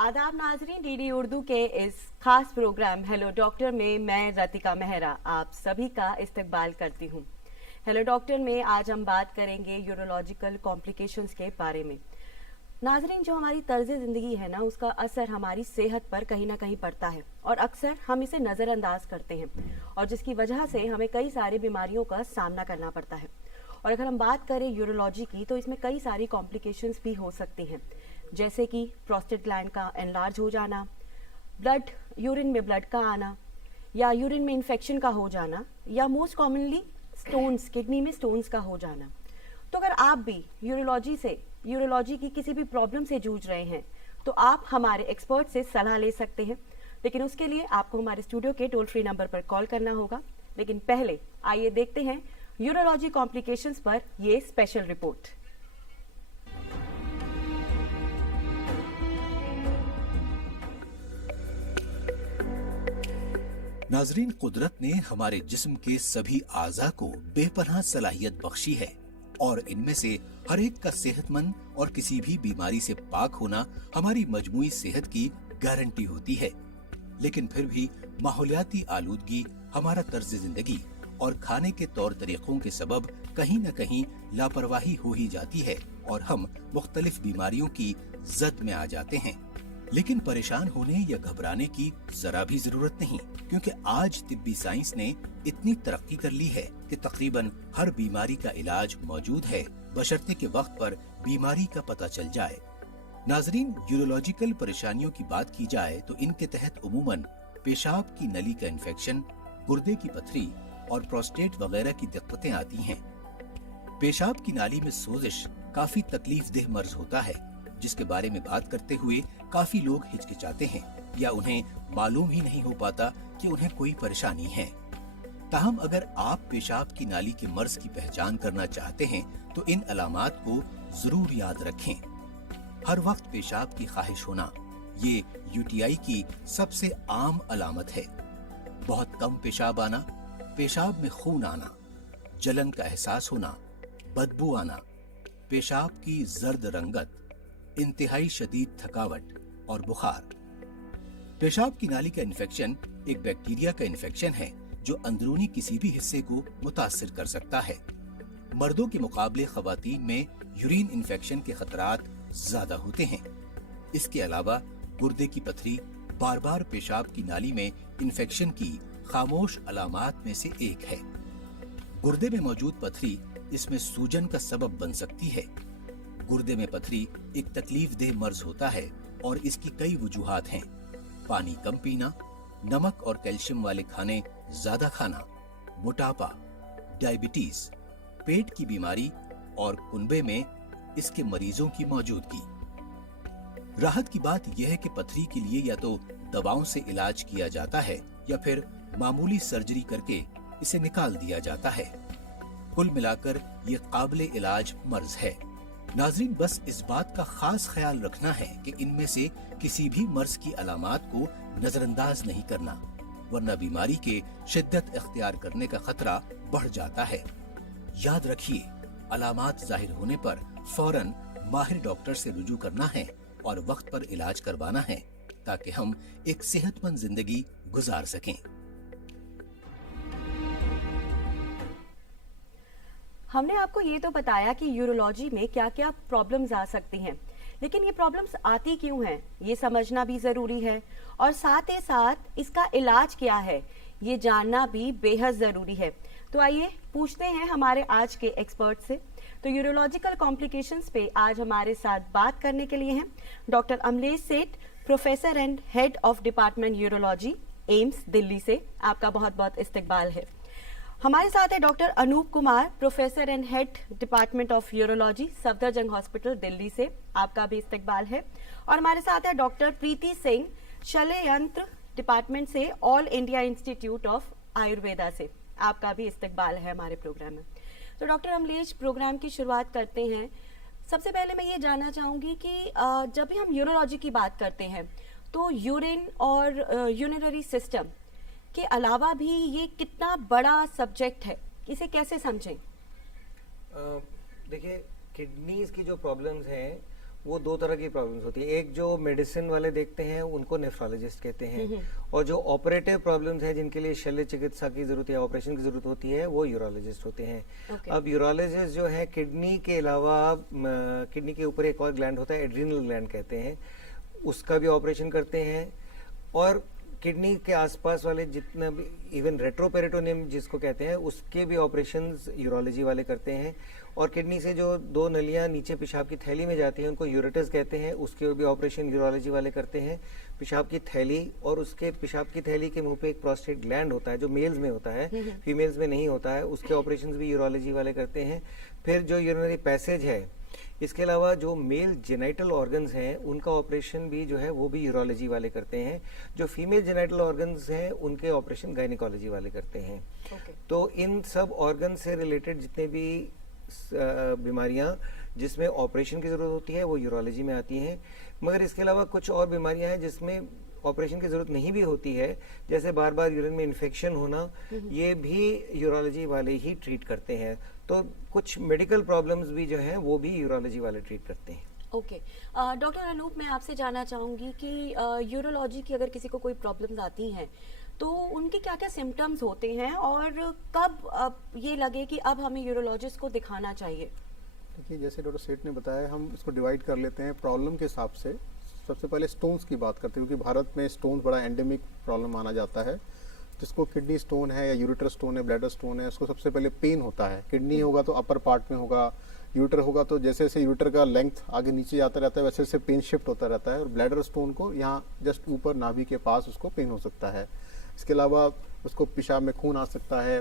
आदाब नाजरीन, डीडी उर्दू के इस खास प्रोग्राम हेलो डॉक्टर में मैं रतिका मेहरा आप सभी का इस्तकबाल करती हूँ। हेलो डॉक्टर में आज हम बात करेंगे यूरोलॉजिकल कॉम्प्लिकेशंस के बारे में। नाजरीन, जो हमारी तर्ज ज़िंदगी है ना, उसका असर हमारी सेहत पर कहीं ना कहीं पड़ता है और अक्सर हम इसे नज़रअंदाज करते हैं और जिसकी वजह से हमें कई सारी बीमारियों का सामना करना पड़ता है। और अगर हम बात करें यूरोलॉजी की तो इसमें कई सारी कॉम्प्लिकेशंस भी हो सकती हैं, जैसे कि प्रोस्टेट ग्लैंड का एनलार्ज हो जाना, यूरिन में ब्लड का आना, या यूरिन में इन्फेक्शन का हो जाना, या मोस्ट कॉमनली स्टोन्स, किडनी में स्टोन्स का हो जाना। तो अगर आप भी यूरोलॉजी की किसी भी प्रॉब्लम से जूझ रहे हैं तो आप हमारे एक्सपर्ट से सलाह ले सकते हैं, लेकिन उसके लिए आपको हमारे स्टूडियो के टोल फ्री नंबर पर कॉल करना होगा। लेकिन पहले आइए देखते हैं यूरोलॉजी कॉम्प्लिकेशंस पर ये स्पेशल रिपोर्ट। नाजरीन, कुदरत ने हमारे जिस्म के सभी आज़ा को बेपनाह सलाहियत बख्शी है और इनमें से हर एक का सेहतमंद और किसी भी बीमारी से पाक होना हमारी मजमूई सेहत की गारंटी होती है। लेकिन फिर भी माहौलियाती आलूदगी, हमारा तर्ज जिंदगी और खाने के तौर तरीकों के सबब कहीं न कहीं लापरवाही हो ही जाती है और हम मुख्तलिफ बीमारियों की जद में आ जाते हैं। लेकिन परेशान होने या घबराने की जरा भी जरूरत नहीं, क्योंकि आज तिब्बी साइंस ने इतनी तरक्की कर ली है कि तकरीबन हर बीमारी का इलाज मौजूद है, बशर्ते के वक्त पर बीमारी का पता चल जाए। नाजरीन, यूरोलॉजिकल परेशानियों की बात की जाए तो इनके तहत उमूमन पेशाब की नली का इन्फेक्शन, गुर्दे की पथरी और प्रोस्टेट वगैरह की दिक्कतें आती हैं। पेशाब की नाली में सोजिश काफी तकलीफदेह मर्ज होता है, जिसके बारे में बात करते हुए काफी लोग हिचकिचाते हैं या उन्हें मालूम ही नहीं हो पाता कि उन्हें कोई परेशानी है। ताहम अगर आप पेशाब की नाली के मर्ज की पहचान करना चाहते हैं तो इन अलामात को जरूर याद रखें। हर वक्त पेशाब की ख्वाहिश होना, ये यूटीआई की सबसे आम अलामत है। बहुत कम पेशाब आना, पेशाब में खून आना, जलन का एहसास होना, बदबू आना, पेशाब की जर्द रंगत, इंतहाई शदीद थकावट और बुखार। पेशाब की नाली का इन्फेक्शन एक बैक्टीरिया का इन्फेक्शन है जो अंदरूनी किसी भी हिस्से को मुतासिर कर सकता है। मर्दों के मुकाबले खवातीन में यूरिन इन्फेक्शन के खतरात ज्यादा होते हैं। इसके अलावा गुर्दे की पथरी बार बार पेशाब की नाली में इन्फेक्शन की खामोश अलामात में से एक है। गुर्दे में मौजूद पथरी इसमें सूजन का सबब बन सकती है। गुर्दे में पथरी एक तकलीफदेह मर्ज होता है और इसकी कई वजूहात हैं। पानी कम पीना, नमक और कैल्शियम वाले खाने ज्यादा खाना, मोटापा, डायबिटीज, पेट की बीमारी और कुनबे में इसके मरीजों की मौजूदगी। राहत की बात यह है कि पथरी के लिए या तो दवाओं से इलाज किया जाता है या फिर मामूली सर्जरी करके इसे निकाल दिया जाता है। कुल मिलाकर ये काबिल इलाज मर्ज है। नाजरीन, बस इस बात का खास ख्याल रखना है कि इनमें से किसी भी मर्ज की अलामात को नजरअंदाज नहीं करना, वरना बीमारी के शिद्दत इख्तियार करने का खतरा बढ़ जाता है। याद रखिए, अलामात जाहिर होने पर फौरन माहिर डॉक्टर से रुजू करना है और वक्त पर इलाज करवाना है ताकि हम एक सेहतमंद जिंदगी गुजार सकें। हमने आपको ये तो बताया कि यूरोलॉजी में क्या क्या प्रॉब्लम्स आ सकती हैं, लेकिन ये प्रॉब्लम्स आती क्यों हैं ये समझना भी ज़रूरी है और साथ ही साथ इसका इलाज क्या है ये जानना भी बेहद ज़रूरी है। तो आइए पूछते हैं हमारे आज के एक्सपर्ट से। तो यूरोलॉजिकल कॉम्प्लिकेशंस पे आज हमारे साथ बात करने के लिए हैं doctor Amlesh Seth, professor and head of department urology, AIIMS Delhi से। आपका बहुत बहुत इस्तकबाल है। हमारे साथ है doctor Anoop Kumar, professor and head department of urology, Safdarjung hospital Delhi से। आपका भी इस्तकबाल है। और हमारे साथ है डॉक्टर प्रीति सिंह, शल्य यंत्र डिपार्टमेंट से, all India institute of Ayurveda से। आपका भी इस्तकबाल है हमारे प्रोग्राम में। तो डॉक्टर अमलेश, प्रोग्राम की शुरुआत करते हैं। सबसे पहले मैं ये जानना चाहूंगी कि जब भी हम यूरोलॉजी की बात करते हैं तो यूरिन और यूरिनरी सिस्टम के अलावा भी ये कितना बड़ा सब्जेक्ट है, इसे कैसे समझें? देखिए, किडनीज की जो प्रॉब्लम्स हैं वो दो तरह की प्रॉब्लम्स होती है। एक जो मेडिसिन वाले देखते हैं उनको नेफ्रोलॉजिस्ट कहते हैं, और जो ऑपरेटिव प्रॉब्लम्स है जिनके लिए शल्य चिकित्सा की जरूरत है, ऑपरेशन की जरूरत होती है, वो यूरोलॉजिस्ट होते हैं। Okay. अब यूरोलॉजिस्ट जो है किडनी के अलावा किडनी के ऊपर एक और ग्लैंड होता है, एड्रिनल ग्लैंड कहते हैं, उसका भी ऑपरेशन करते हैं। और किडनी के आसपास वाले जितना भी इवन रेट्रोपेरिटोनियम जिसको कहते हैं उसके भी ऑपरेशंस यूरोलॉजी वाले करते हैं। और किडनी से जो दो नलियां नीचे पेशाब की थैली में जाती हैं उनको यूरेटस कहते हैं, उसके भी ऑपरेशन यूरोलॉजी वाले करते हैं। पेशाब की थैली और उसके पेशाब की थैली के मुंह पे एक प्रोस्टेट ग्लैंड होता है जो मेल्स में होता है, फीमेल्स में नहीं होता है, उसके ऑपरेशंस भी यूरोलॉजी वाले करते हैं। फिर जो यूरिनरी पैसेज है, इसके अलावा जो मेल जेनाइटल ऑर्गन्स हैं उनका ऑपरेशन भी जो है वो भी यूरोलॉजी वाले करते हैं। जो फीमेल जेनाइटल ऑर्गन्स हैं उनके ऑपरेशन गायनिकोलॉजी वाले करते हैं। Okay. तो इन सब ऑर्गन से रिलेटेड जितने भी बीमारियां जिसमें ऑपरेशन की जरूरत होती है वो यूरोलॉजी में आती हैं। मगर इसके अलावा कुछ और बीमारियां हैं जिसमें ऑपरेशन की जरूरत नहीं भी होती है, जैसे बार बार यूरिन में इन्फेक्शन होना, ये भी यूरोलॉजी वाले ही ट्रीट करते हैं। तो कुछ मेडिकल प्रॉब्लम्स भी जो हैं वो भी यूरोलॉजी वाले ट्रीट करते हैं। ओके डॉक्टर अनूप, मैं आपसे जानना चाहूंगी कि यूरोलॉजी की अगर किसी को कोई प्रॉब्लम्स आती हैं तो उनके क्या क्या सिम्टम्स होते हैं और कब ये लगे कि अब हमें यूरोलॉजिस्ट को दिखाना चाहिए? देखिए, जैसे डॉक्टर सेठ ने बताया, हम इसको डिवाइड कर लेते हैं प्रॉब्लम के हिसाब से। सबसे पहले स्टोन्स की बात करते हैं, क्योंकि भारत में स्टोन बड़ा एंडेमिक प्रॉब्लम माना जाता है। जिसको किडनी स्टोन है या यूरेटर स्टोन है, ब्लैडर स्टोन है, उसको सबसे पहले पेन होता है। किडनी होगा तो अपर पार्ट में होगा, यूरेटर होगा तो जैसे जैसे यूरेटर का लेंथ आगे नीचे जाता रहता है वैसे वैसे पेन शिफ्ट होता रहता है। और ब्लैडर स्टोन को यहाँ जस्ट ऊपर नाभि के पास उसको पेन हो सकता है। इसके अलावा उसको पेशाब में खून आ सकता है,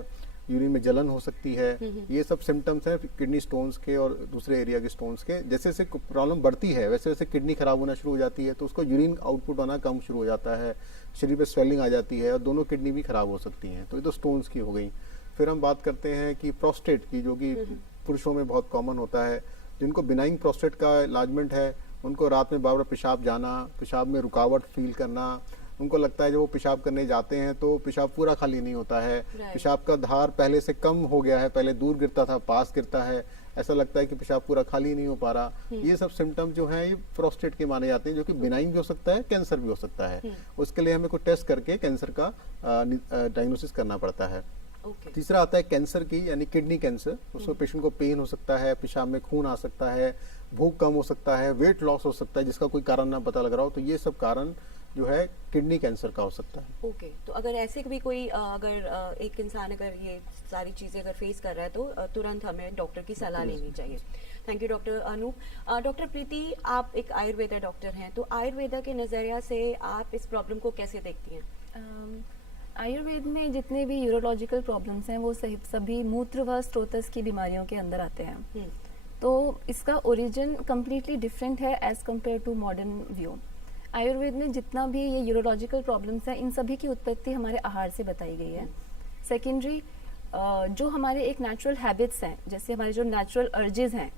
यूरिन में जलन हो सकती है। ये सब सिम्टम्स हैं किडनी स्टोन्स के और दूसरे एरिया के स्टोन्स के। जैसे जैसे प्रॉब्लम बढ़ती है वैसे वैसे किडनी खराब होना शुरू हो जाती है, तो उसको यूरिन आउटपुट आना कम शुरू हो जाता है, शरीर पे स्वेलिंग आ जाती है और दोनों किडनी भी खराब हो सकती हैं। तो ये तो स्टोन्स की हो गई। फिर हम बात करते हैं कि प्रोस्टेट की, जो कि पुरुषों में बहुत कॉमन होता है। जिनको बिनाइन प्रोस्टेट का इलाजमेंट है उनको रात में बार बार पेशाब जाना, पेशाब में रुकावट फील करना, उनको लगता है जब वो पेशाब करने जाते हैं तो पेशाब पूरा खाली नहीं होता है, पेशाब का धार पहले से कम हो गया है, पहले दूर गिरता था पास गिरता है, ऐसा लगता है कि पेशाब पूरा खाली नहीं हो पा रहा। ये सब सिम्टम जो हैं ये प्रोस्टेट के माने जाते हैं, जो कि बिनाइन भी हो सकता है, कैंसर भी हो सकता है। उसके लिए हमें कोई टेस्ट करके कैंसर का डायग्नोसिस करना पड़ता है। Okay. तीसरा आता है कैंसर की, यानी किडनी कैंसर। उसमें पेशेंट को पेन हो सकता है, पेशाब में खून आ सकता है, भूख कम हो सकता है, वेट लॉस हो सकता है जिसका कोई कारण ना पता लग रहा हो। तो ये सब कारण जो है किडनी कैंसर का हो सकता है। ओके तो अगर ऐसे भी कोई अगर एक इंसान अगर ये सारी चीजें अगर फेस कर रहा है तो तुरंत हमें डॉक्टर की सलाह लेनी चाहिए। Thank you doctor Anoop. Doctor Preeti, आप एक आयुर्वेदा डॉक्टर हैं, तो आयुर्वेदा के नजरिया से आप इस प्रॉब्लम को कैसे देखती हैं? आयुर्वेद में जितने भी यूरोलॉजिकल प्रॉब्लम्स हैं वो सभी मूत्र व स्त्रोतस की बीमारियों के अंदर आते हैं। तो इसका ओरिजिन कम्प्लीटली डिफरेंट है as compare to modern view. Ayurveda में जितना भी ये यूरोलॉजिकल प्रॉब्लम्स हैं इन सभी की उत्पत्ति हमारे आहार से बताई गई है। सेकेंडरी जो हमारे एक नेचुरल हैबिट्स हैं, जैसे हमारे जो नेचुरल अर्जेस हैं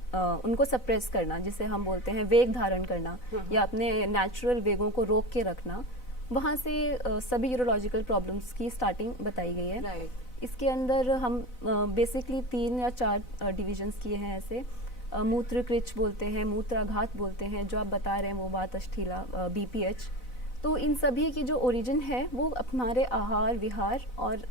उनको सप्रेस करना, जिसे हम बोलते हैं वेग धारण करना या अपने नेचुरल वेगों को रोक के रखना, वहाँ से सभी यूरोलॉजिकल प्रॉब्लम्स की स्टार्टिंग बताई गई है। इसके अंदर हम बेसिकली 3 या 4 डिविजन्स किए हैं ऐसे। मूत्र कृच बोलते हैं, मूत्राघात बोलते हैं, जो आप बता रहे हैं वो वात अष्ठीला, BPH। तो इन सभी की जो ओरिजिन है वो हमारे आहार विहार और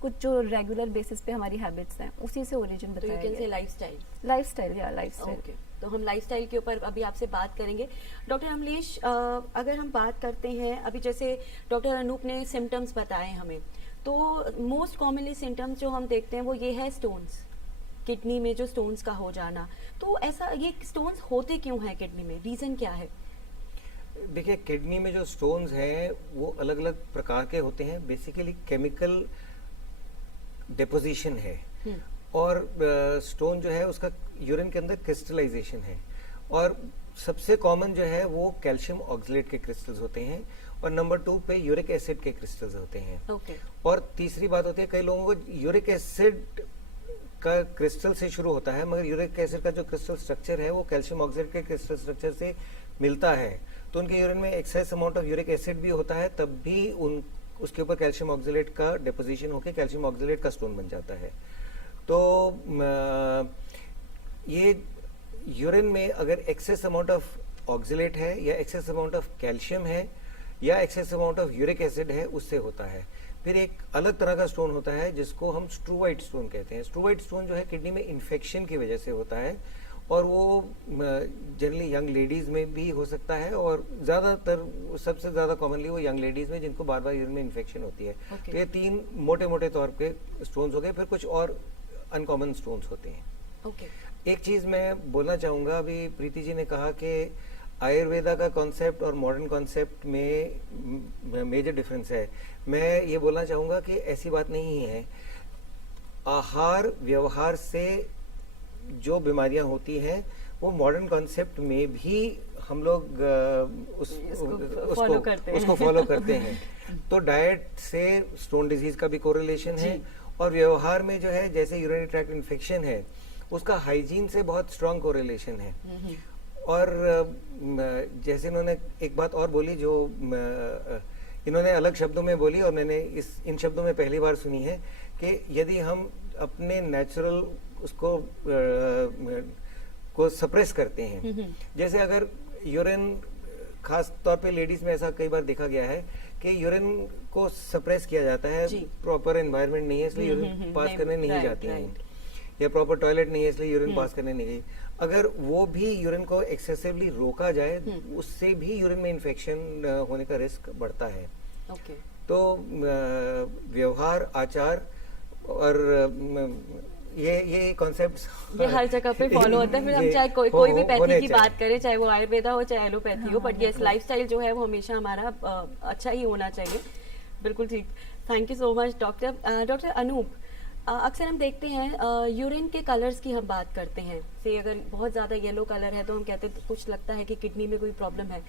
कुछ जो रेगुलर बेसिस पे हमारी हैबिट्स हैं उसी से ओरिजिन बताया गया है। लाइफस्टाइल। ओके, तो हम लाइफस्टाइल के ऊपर अभी आपसे बात करेंगे। डॉक्टर अमलेश, अगर हम बात करते हैं अभी जैसे डॉक्टर अनूप ने सिम्टम्स बताए हमें, तो मोस्ट कॉमनली सिम्टम्स जो हम देखते हैं वो ये है स्टोन्स, किडनी में जो स्टोन्स का हो जाना। तो ऐसा ये स्टोन्स होते क्यों हैं किडनी में, रीजन क्या है? देखिए, किडनी में जो स्टोन्स हैं वो अलग अलग प्रकार के होते हैं। बेसिकली केमिकल डिपोजिशन है और स्टोन जो है उसका यूरिन के अंदर क्रिस्टलाइजेशन है। और सबसे कॉमन जो है वो कैल्शियम ऑक्सलेट के क्रिस्टल्स होते हैं और नंबर 2 पे यूरिक एसिड के क्रिस्टल्स होते हैं। और तीसरी बात होती है, कई लोगों को यूरिक एसिड का क्रिस्टल से शुरू होता है, मगर यूरिक एसिड का जो क्रिस्टल स्ट्रक्चर है वो कैल्शियम ऑक्सलेट के क्रिस्टल स्ट्रक्चर से मिलता है। तो उनके यूरिन में excess amount of uric acid भी होता है, तब भी उसके ऊपर कैल्शियम ऑक्सलेट का डिपोजिशन होकर कैल्शियम ऑक्सलेट का स्टोन बन जाता है। तो ये यूरिन में अगर एक्सेस अमाउंट ऑफ ऑक्सिलेट है या एक्सेस अमाउंट ऑफ कैल्शियम है या excess amount of uric acid है, उससे होता है। फिर एक अलग तरह का स्टोन होता है जिसको हम स्ट्रूवाइट स्टोन कहते हैं। स्ट्रूवाइट स्टोन जो है किडनी में इन्फेक्शन की वजह से होता है और वो जनरली यंग लेडीज में भी हो सकता है और ज्यादातर सबसे ज्यादा कॉमनली वो यंग लेडीज में जिनको बार बार यूरिन में इन्फेक्शन होती है। Okay. तो ये 3 मोटे मोटे तौर पे स्टोन्स हो गए। फिर कुछ और अनकॉमन स्टोन्स होते हैं। ओके एक चीज मैं बोलना चाहूंगा, अभी प्रीति जी ने कहा कि आयुर्वेदा का कॉन्सेप्ट और मॉडर्न कॉन्सेप्ट में मेजर डिफरेंस है। मैं ये बोलना चाहूंगा कि ऐसी बात नहीं है। आहार व्यवहार से जो बीमारियां होती हैं वो मॉडर्न कॉन्सेप्ट में भी हम लोग उसको फॉलो करते हैं। तो डाइट से स्टोन डिजीज का भी कोरिलेशन है और व्यवहार में जो है जैसे यूरिनरी ट्रैक्ट इन्फेक्शन है उसका हाइजीन से बहुत स्ट्रांग कोरिलेशन है। और जैसे इन्होंने एक बात और बोली जो इन्होंने अलग शब्दों में बोली और मैंने इन शब्दों में पहली बार सुनी है कि यदि हम अपने नेचुरल उसको को सप्रेस करते हैं, जैसे अगर यूरिन, खास तौर पे लेडीज में ऐसा कई बार देखा गया है कि यूरिन को सप्रेस किया जाता है, प्रॉपर एनवायरनमेंट नहीं है इसलिए यूरिन पास करने नहीं जाती हैं, या प्रॉपर टॉयलेट नहीं है इसलिए यूरिन पास करने नहीं गई। अगर वो भी यूरिन को एक्सेसिवली रोका जाए उससे भी यूरिन में इन्फेक्शन होने का रिस्क बढ़ता है। ओके तो व्यवहार, आचार और ये कॉन्सेप्ट्स ये हर जगह पे फॉलो होता है। फिर हम चाहे कोई भी पैथी की बात करें, चाहे वो आयुर्वेदा हो चाहे एलोपैथी हो, बट ये लाइफस्टाइल जो है वो हमेशा हमारा अच्छा ही होना चाहिए। बिल्कुल ठीक, thank you so much doctor. Doctor Anoop, अक्सर हम देखते हैं यूरिन के कलर्स की हम बात करते हैं, से अगर बहुत ज़्यादा येलो कलर है तो हम कहते हैं कुछ लगता है कि किडनी में कोई प्रॉब्लम है।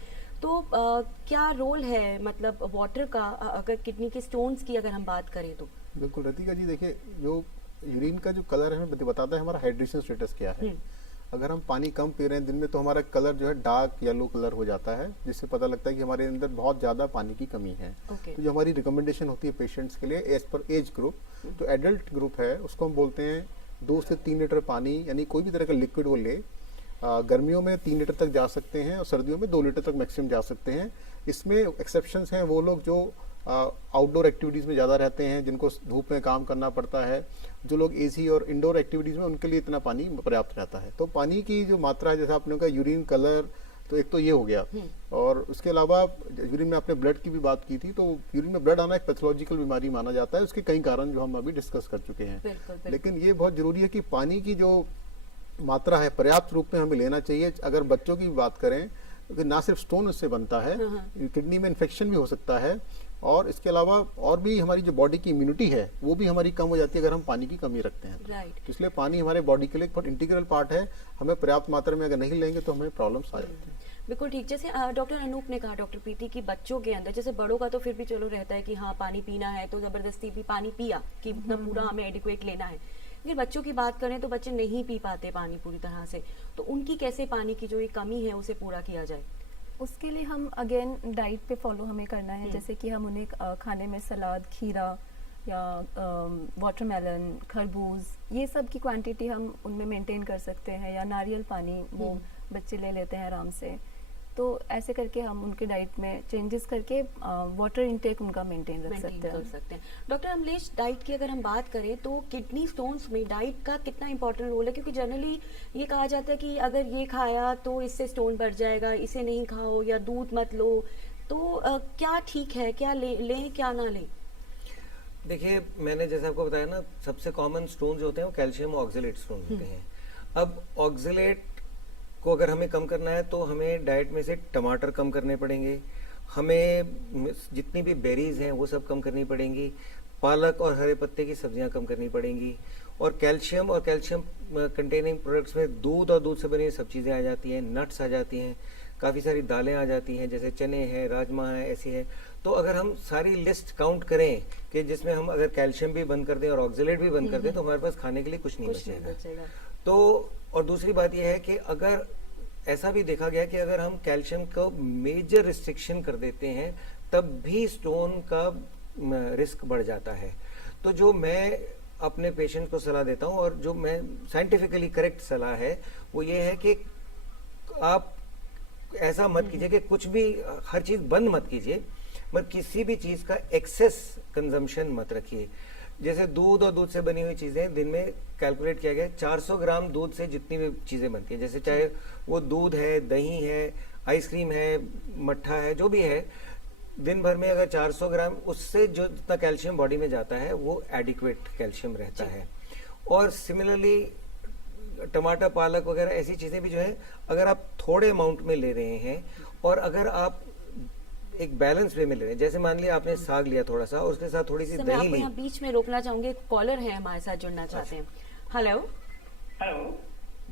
तो क्या रोल है मतलब वाटर का अगर किडनी के स्टोन्स की अगर हम बात करें तो? बिल्कुल रतिका जी, देखिए जो यूरिन का जो कलर है हमें बताता है हमारा हाइड्रेशन स्टेटस क्या है। अगर हम पानी कम पी रहे हैं दिन में तो हमारा कलर जो है डार्क येलो कलर हो जाता है, जिससे पता लगता है कि हमारे अंदर बहुत ज़्यादा पानी की कमी है। तो जो हमारी रिकमेंडेशन होती है पेशेंट्स के लिए एज पर एज ग्रुप, तो एडल्ट ग्रुप है उसको हम बोलते हैं 2 से 3 लीटर पानी, यानी कोई भी तरह का लिक्विड वो ले। गर्मियों में 3 लीटर तक जा सकते हैं और सर्दियों में 2 लीटर तक मैक्सिमम जा सकते हैं। इसमें एक्सेप्शंस हैं, वो लोग जो आउटडोर एक्टिविटीज़ में ज़्यादा रहते हैं, जिनको धूप में काम करना पड़ता है, जो लोग एसी और इंडोर एक्टिविटीज़ में, उनके लिए इतना पानी पर्याप्त रहता है। तो पानी की जो मात्रा, जैसा आपने कहा यूरिन कलर, तो एक तो ये हो गया। और उसके अलावा यूरिन में आपने ब्लड की भी बात की थी, तो यूरिन में ब्लड आना एक पैथोलॉजिकल बीमारी माना जाता है। उसके कई कारण जो हम अभी डिस्कस कर चुके हैं। बिल्कुल। लेकिन ये बहुत जरूरी है कि पानी की जो मात्रा है पर्याप्त रूप में हमें लेना चाहिए। अगर बच्चों की बात करें तो ना सिर्फ स्टोन उससे बनता है, किडनी में इन्फेक्शन भी हो सकता है, और इसके अलावा और भी हमारी जो बॉडी की इम्यूनिटी है वो भी हमारी कम हो जाती है अगर हम पानी की कमी रखते हैं। राइट। इसलिए पानी हमारे बॉडी के लिए बहुत इंटीग्रल पार्ट है। हमें पर्याप्त मात्रा में अगर नहीं लेंगे तो हमें प्रॉब्लम्स आ जाती हैं। बिल्कुल ठीक। जैसे डॉक्टर अनूप ने कहा, डॉक्टर प्रीति, की बच्चों के अंदर, जैसे बड़ों का तो फिर भी चलो रहता है कि हाँ पानी पीना है तो जबरदस्ती भी पानी पिया कि उतना पूरा हमें एडिक्वेट लेना है, लेकिन बच्चों की बात करें तो बच्चे नहीं पी पाते पानी पूरी तरह से, तो उनकी कैसे पानी की जो ये कमी है उसे पूरा किया जाए? उसके लिए हम अगेन डाइट पे फॉलो हमें करना है। जैसे कि हम उन्हें खाने में सलाद, खीरा या वाटरमेलन, खरबूज, ये सब की क्वांटिटी हम उनमें मेंटेन कर सकते हैं, या नारियल पानी वो बच्चे ले लेते हैं आराम से। तो ऐसे करके हम उनके डाइट में चेंजेस करके वाटर इनटेक उनका मेंटेन रख सकते हैं। डॉक्टर अमलेश, डाइट की अगर हम बात करें तो किडनी स्टोन्स में डाइट का कितना इंपॉर्टेंट रोल है? क्योंकि जनरली ये कहा जाता है कि अगर ये खाया तो इससे स्टोन बढ़ जाएगा, इसे नहीं खाओ या दूध मत लो, तो क्या ठीक है, क्या लें क्या ना लें? देखिए, मैंने जैसे आपको बताया ना, सबसे कॉमन स्टोन जो होते हैं वो कैल्शियम ऑक्सलेट स्टोन होते हैं। अब ऑक्सलेट को अगर हमें कम करना है तो हमें डाइट में से टमाटर कम करने पड़ेंगे, हमें जितनी भी बेरीज हैं वो सब कम करनी पड़ेंगी, पालक और हरे पत्ते की सब्जियां कम करनी पड़ेंगी, और कैल्शियम कंटेनिंग प्रोडक्ट्स में दूध और दूध से बनी सब चीज़ें आ जाती हैं, नट्स आ जाती हैं, काफ़ी सारी दालें आ जाती हैं, जैसे चने हैं, राजमा है, ऐसी है। तो अगर हम सारी लिस्ट काउंट करें कि जिसमें हम अगर कैल्शियम भी बंद कर दें और ऑक्सलेट भी बंद कर दें तो हमारे पास खाने के लिए कुछ नहीं बचेगा। तो और दूसरी बात यह है कि अगर ऐसा भी देखा गया कि अगर हम कैल्शियम को मेजर रिस्ट्रिक्शन कर देते हैं तब भी स्टोन का रिस्क बढ़ जाता है। तो जो मैं अपने पेशेंट को सलाह देता हूँ, और जो मैं साइंटिफिकली करेक्ट सलाह है वो ये है कि आप ऐसा मत कीजिए कि कुछ भी, हर चीज बंद मत कीजिए, मगर किसी भी चीज का एक्सेस कंजम्पशन मत रखिए। जैसे दूध और दूध से बनी हुई चीजें दिन में कैलकुलेट किया गया है 400 ग्राम दूध से जितनी भी चीजें बनती हैं, जैसे चाहे वो दूध है, दही है, आइसक्रीम है, मट्ठा है, जो भी है, दिन भर में अगर 400 ग्राम, उससे जो जितना कैल्शियम बॉडी में जाता है वो एडिक्वेट कैल्शियम रहता है। और सिमिलरली टमाटर, पालक वगैरह ऐसी चीजें भी जो है, अगर आप थोड़े अमाउंट में ले रहे हैं और अगर आप एक बैलेंस वे में ले रहे हैं, जैसे मान लिया आपने साग लिया थोड़ा सा और उसके साथ थोड़ी सी सर, मैं दही आपको ली। यहाँ बीच में रोकना चाहूंगी, एक कॉलर है हमारे साथ जुड़ना चाहते हैं। Hello hello.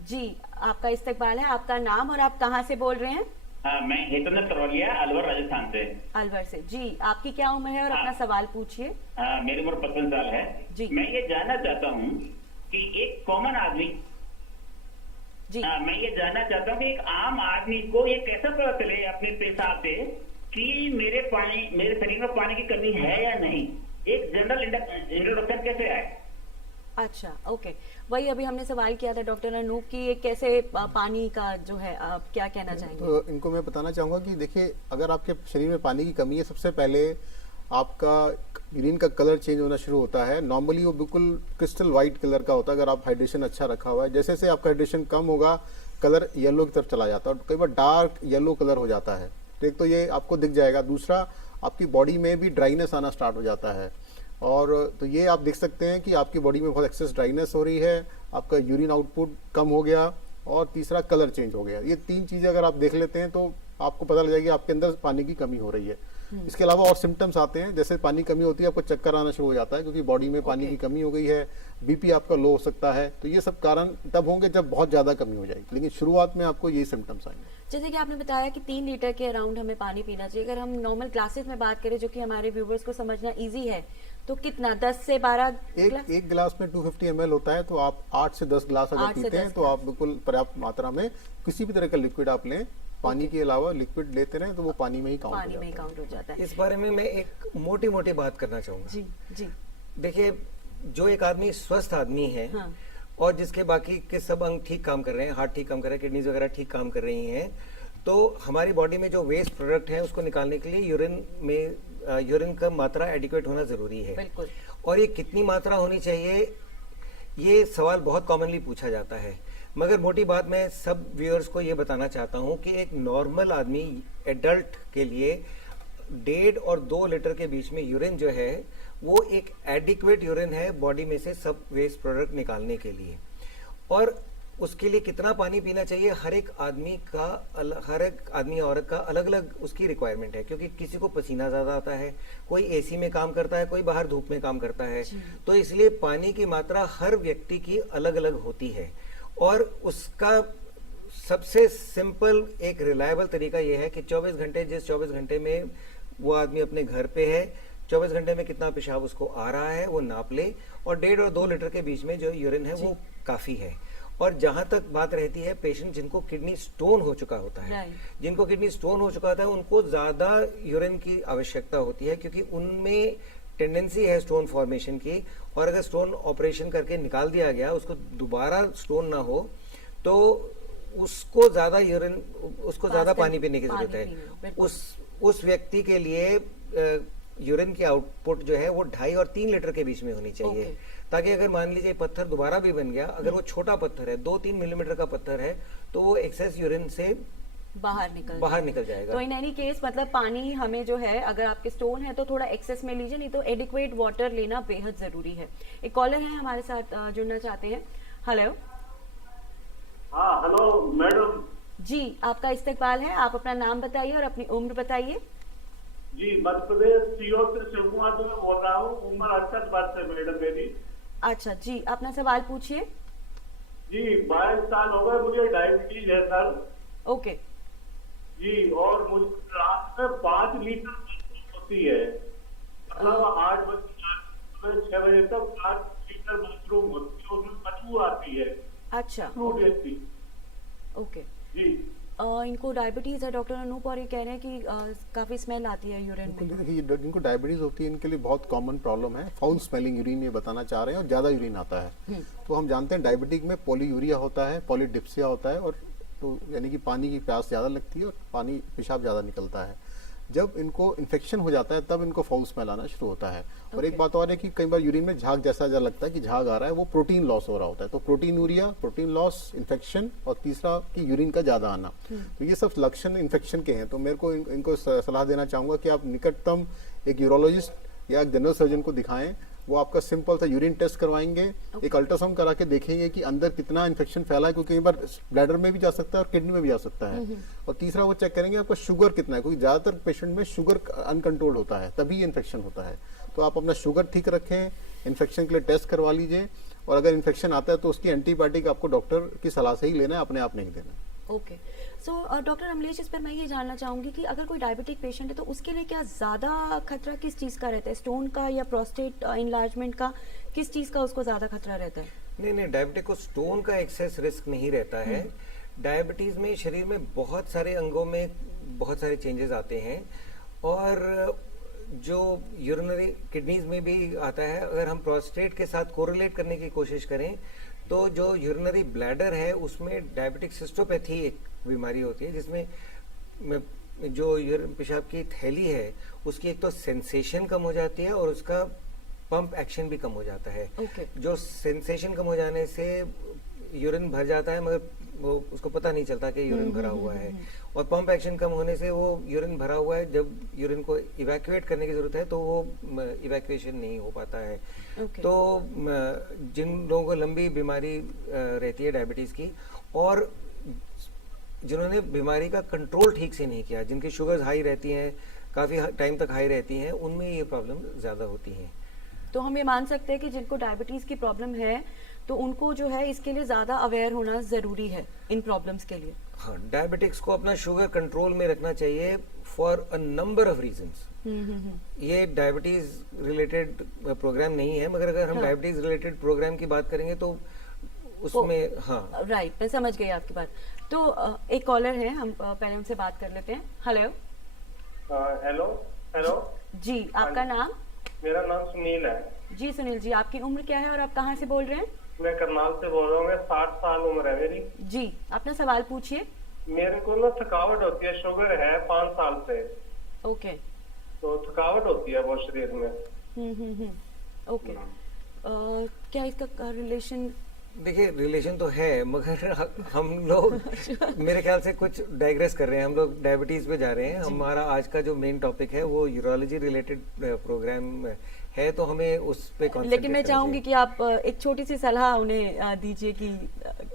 जी, आपका इस्तकबाल है, आपका नाम और आप कहाँ से बोल रहे हैं? मैं हेतुंदर तरवलिया, अलवर, राजस्थान से। अलवर से। जी, आपकी क्या उम्र है और अपना सवाल पूछिए। मेरी उम्र 55 साल है जी। मैं ये जानना चाहता हूँ कि एक कॉमन आदमी, जी मैं ये जानना चाहता हूँ कि एक आम आदमी को ये कैसे पता चले अपने पेशाब से कि मेरे शरीर में पानी की कमी है या नहीं? एक जनरल इंट्रोडक्शन कैसे आए? अच्छा, ओके। वही अभी हमने सवाल किया था डॉक्टर अनूप की, ये कैसे पानी का जो है, आप क्या कहना चाहेंगे? तो इनको मैं बताना चाहूँगा कि देखिए, अगर आपके शरीर में पानी की कमी है, सबसे पहले आपका यूरिन का कलर चेंज होना शुरू होता है। नॉर्मली वो बिल्कुल क्रिस्टल वाइट कलर का होता है अगर आप हाइड्रेशन अच्छा रखा हुआ है। जैसे जैसे आपका हाइड्रेशन कम होगा, कलर येलो की तरफ चला जाता है और कई बार डार्क येलो कलर हो जाता है। तो एक तो ये आपको दिख जाएगा। दूसरा, आपकी बॉडी में भी ड्राइनेस आना स्टार्ट हो जाता है, और तो ये आप देख सकते हैं कि आपकी बॉडी में बहुत एक्सेस ड्राइनेस हो रही है, आपका यूरिन आउटपुट कम हो गया, और तीसरा कलर चेंज हो गया। ये तीन चीजें अगर आप देख लेते हैं तो आपको पता लग जाएगा आपके अंदर पानी की कमी हो रही है। इसके अलावा और सिम्टम्स आते हैं, जैसे पानी कमी होती है, आपको चक्कर आना शुरू हो जाता है क्योंकि बॉडी में पानी की कमी हो गई है, बीपी आपका लो हो सकता है। तो ये सब कारण तब होंगे जब बहुत ज्यादा कमी हो जाएगी, लेकिन शुरुआत में आपको ये सिम्टम्स आएंगे। जैसे कि आपने बताया कि 3 लीटर के अराउंड हमें पानी पीना चाहिए। अगर हम नॉर्मल ग्लासेस में बात करें, जो कि हमारे व्यूवर्स को समझना इजी है, तो कितना, 10 से 12 ग्लास? एक गिलास में 250 ml होता है, तो आप 8 से 10 गिलास अगर 8 से पीते हैं 10 तो आप बिल्कुल पर्याप्त मात्रा में किसी भी तरह का लिक्विड आप लें। पानी के अलावा लिक्विड लेते रहें तो वो पानी में ही काउंट पानी हो में ही जाता है। काउंट हो जाता है। इस बारे में मैं एक मोटी मोटी बात करना चाहूंगा। जी जी। देखिए, जो एक आदमी स्वस्थ आदमी है, हाँ। और जिसके बाकी के सब अंग ठीक काम कर रहे हैं, हार्ट ठीक काम कर रहे हैं, किडनीज वगैरह ठीक काम कर रही हैं, तो हमारी बॉडी में जो वेस्ट प्रोडक्ट है उसको निकालने के लिए यूरिन का मात्रा एडिक्वेट होना जरूरी है। बिल्कुल। और ये कितनी मात्रा होनी चाहिए, ये सवाल बहुत कॉमनली पूछा जाता है। मगर मोटी बात, मैं सब व्यूअर्स को ये बताना चाहता हूँ कि एक नॉर्मल आदमी, एडल्ट के लिए 1.5 और 2 लीटर के बीच में यूरिन जो है वो एक एडिक्वेट यूरिन है बॉडी में से सब वेस्ट प्रोडक्ट निकालने के लिए। और उसके लिए कितना पानी पीना चाहिए, हर एक आदमी औरत का अलग अलग उसकी रिक्वायरमेंट है, क्योंकि किसी को पसीना ज्यादा आता है, कोई एसी में काम करता है, कोई बाहर धूप में काम करता है, तो इसलिए पानी की मात्रा हर व्यक्ति की अलग अलग होती है। और उसका सबसे सिंपल एक रिलायबल तरीका यह है कि 24 घंटे, जिस 24 घंटे में वो आदमी अपने घर पे है, 24 घंटे में कितना पेशाब उसको आ रहा है वो नाप ले, और 1.5 और 2 लीटर के बीच में जो यूरिन है वो काफी है। और जहां तक बात रहती है पेशेंट जिनको किडनी स्टोन हो चुका होता है, जिनको किडनी स्टोन हो चुका होता है, उनको ज्यादा यूरिन की आवश्यकता होती है, क्योंकि उनमें टेंडेंसी है स्टोन फॉर्मेशन की, और अगर स्टोन ऑपरेशन करके निकाल दिया गया, उसको दोबारा स्टोन ना हो, तो उसको ज्यादा यूरिन, उसको ज्यादा पानी पीने की जरूरत है। उस व्यक्ति के लिए यूरिन की आउटपुट जो है वो 2.5 और 3 लीटर के बीच में होनी चाहिए, ताकि अगर मान लीजिए पत्थर दोबारा भी बन गया, अगर वो छोटा पत्थर है, 2-3 मिलीमीटर का पत्थर है, तो वो एक्सेस यूरिन से बाहर निकल जाएगा। तो इन एनी केस मतलब पानी हमें जो है, अगर आपके स्टोन है तो थोड़ा एक्सेस में लीजिए, नहीं तो एडिक्वेट वाटर लेना बेहद जरूरी है। एक कॉलर है हमारे साथ जुड़ना चाहते हैं। हेलो। हाँ, हेलो मैडम जी, आपका इस्तकबाल है, आप अपना नाम बताइए और अपनी उम्र बताइए। जी, मध्य प्रदेश सीहोर से शिव कुमार बोल रहा हूँ। उम्र 68 वर्ष है मैडम मेरी। अच्छा जी, अपना सवाल पूछिए। जी, 22 साल हो गए, मुझे डायबिटीज है सर। ओके जी, और मुझे रात में 5 लीटर होती है, मतलब 8 बजे 6 बजे तक 5 लीटर बाथरूम होती है, उसमें बदबू आती है। अच्छा फ्लू जैसी। ओके। जी, इनको डायबिटीज है डॉक्टर अनूप, और ये कह रहे हैं कि काफी स्मेल आती है यूरिन में। देखिए जिनको डायबिटीज होती है इनके लिए बहुत कॉमन प्रॉब्लम है फाउल स्मेलिंग यूरिन, ये बताना चाह रहे हैं, और ज्यादा यूरिन आता है। तो हम जानते हैं डायबिटिक में पॉलीयूरिया होता है, पॉलीडिप्सिया होता है, और तो यानी कि पानी की प्यास ज्यादा लगती है और पानी पेशाब ज्यादा निकलता है। जब इनको इन्फेक्शन हो जाता है तब इनको फाउल स्मेल आना शुरू होता है। और एक बात और है कि कई बार यूरिन में झाग जैसा लगता है कि झाग आ रहा है, वो प्रोटीन लॉस हो रहा होता है। तो protein urea, protein loss, infection, और तीसरा कि यूरिन का ज्यादा आना। तो ये सब लक्षण इन्फेक्शन के हैं। तो मेरे को इनको सलाह देना चाहूंगा कि आप निकटतम एक यूरोलॉजिस्ट या एक जनरल सर्जन को दिखाएं। वो आपका सिंपल सा यूरिन टेस्ट करवाएंगे, एक अल्ट्रासाउंड करा के देखेंगे कि अंदर कितना इन्फेक्शन फैला है, क्योंकि कई बार ब्लैडर में भी जा सकता है और किडनी में भी जा सकता है। और तीसरा वो चेक करेंगे आपका शुगर कितना है, क्योंकि ज्यादातर पेशेंट में शुगर अनकंट्रोल्ड होता है, तभी इन्फेक्शन होता है। तो आप अपना शुगर ठीक रखें, इन्फेक्शन के लिए टेस्ट करवा लीजिए, और अगर इन्फेक्शन आता है तो उसकी एंटीबायोटिक आपको डॉक्टर की सलाह से ही लेना है, अपने आप नहीं देना। ओके, सो डॉक्टर अमलेश, इस पर मैं ये जानना चाहूंगी कि अगर कोई डायबिटिक पेशेंट है तो उसके लिए क्या ज्यादा खतरा किस चीज का रहता है, स्टोन का या प्रोस्टेट इनलार्जमेंट का, किस चीज का उसको ज्यादा खतरा रहता है? नहीं, डायबिटिक को स्टोन का एक्सेस रिस्क नहीं रहता है। डायबिटीज में शरीर में बहुत सारे अंगों में बहुत सारे चेंजेस आते हैं, और जो यूरिनरी किडनीज में भी आता है। अगर हम प्रोस्टेट के साथ कोरिलेट करने की कोशिश करें तो जो यूरिनरी ब्लैडर है उसमें डायबिटिक सिस्टोपैथी एक बीमारी होती है, जिसमें जो पेशाब की थैली है उसकी एक तो सेंसेशन कम हो जाती है और उसका पंप एक्शन भी कम हो जाता है। जो सेंसेशन कम हो जाने से यूरिन भर जाता है मगर वो उसको पता नहीं चलता कि यूरिन भरा हुआ है, और पंप एक्शन कम होने से वो यूरिन भरा हुआ है, जब यूरिन को इवैक्यूएट करने की जरूरत है तो वो इवैक्यूएशन नहीं हो पाता है। तो जिन लोगों को लंबी बीमारी रहती है डायबिटीज की, और जिन्होंने बीमारी का कंट्रोल ठीक से नहीं किया, जिनकी शुगर्स हाई रहती हैं, काफी टाइम तक हाई रहती हैं, उनमें ये प्रॉब्लम ज्यादा होती हैं। तो हम ये मान सकते हैं कि जिनको डायबिटीज की प्रॉब्लम है तो उनको जो है इसके लिए ज्यादा अवेयर होना जरूरी है इन प्रॉब्लम्स के लिए। हाँ, डायबिटिक्स को अपना शुगर कंट्रोल में रखना चाहिए for a number of reasons. ये डायबिटीज रिलेटेड प्रोग्राम नहीं है, मगर अगर हम डायबिटीज रिलेटेड प्रोग्राम की बात करेंगे तो उसमें हाँ राइट, मैं समझ गई आपकी बात। तो एक कॉलर है, हम पहले उनसे बात कर लेते हैं। हेलो हेलो जी, आपका नाम? मेरा नाम सुनील है जी। सुनील जी, आपकी उम्र क्या है और आप कहाँ से बोल रहे हैं? मैं करनाल से बोल रहा हूँ। मैं 60 साल उम्र है मेरी जी। अपना सवाल पूछिए। मेरे को ना थकावट होती है, शुगर है 5 साल से। ओके, तो थकावट होती है बहुत शरीर में। ओके, क्या इसका रिलेशन? देखिए, रिलेशन तो है, मगर हम लोग मेरे ख्याल से कुछ डाइग्रेस कर रहे हैं। हम लोग डायबिटीज पे जा रहे हैं। हमारा आज का जो मेन टॉपिक है वो यूरोलॉजी रिलेटेड प्रोग्राम है, तो हमें उस पे लेकिन मैं चाहूंगी कि आप एक छोटी सी सलाह उन्हें दीजिए कि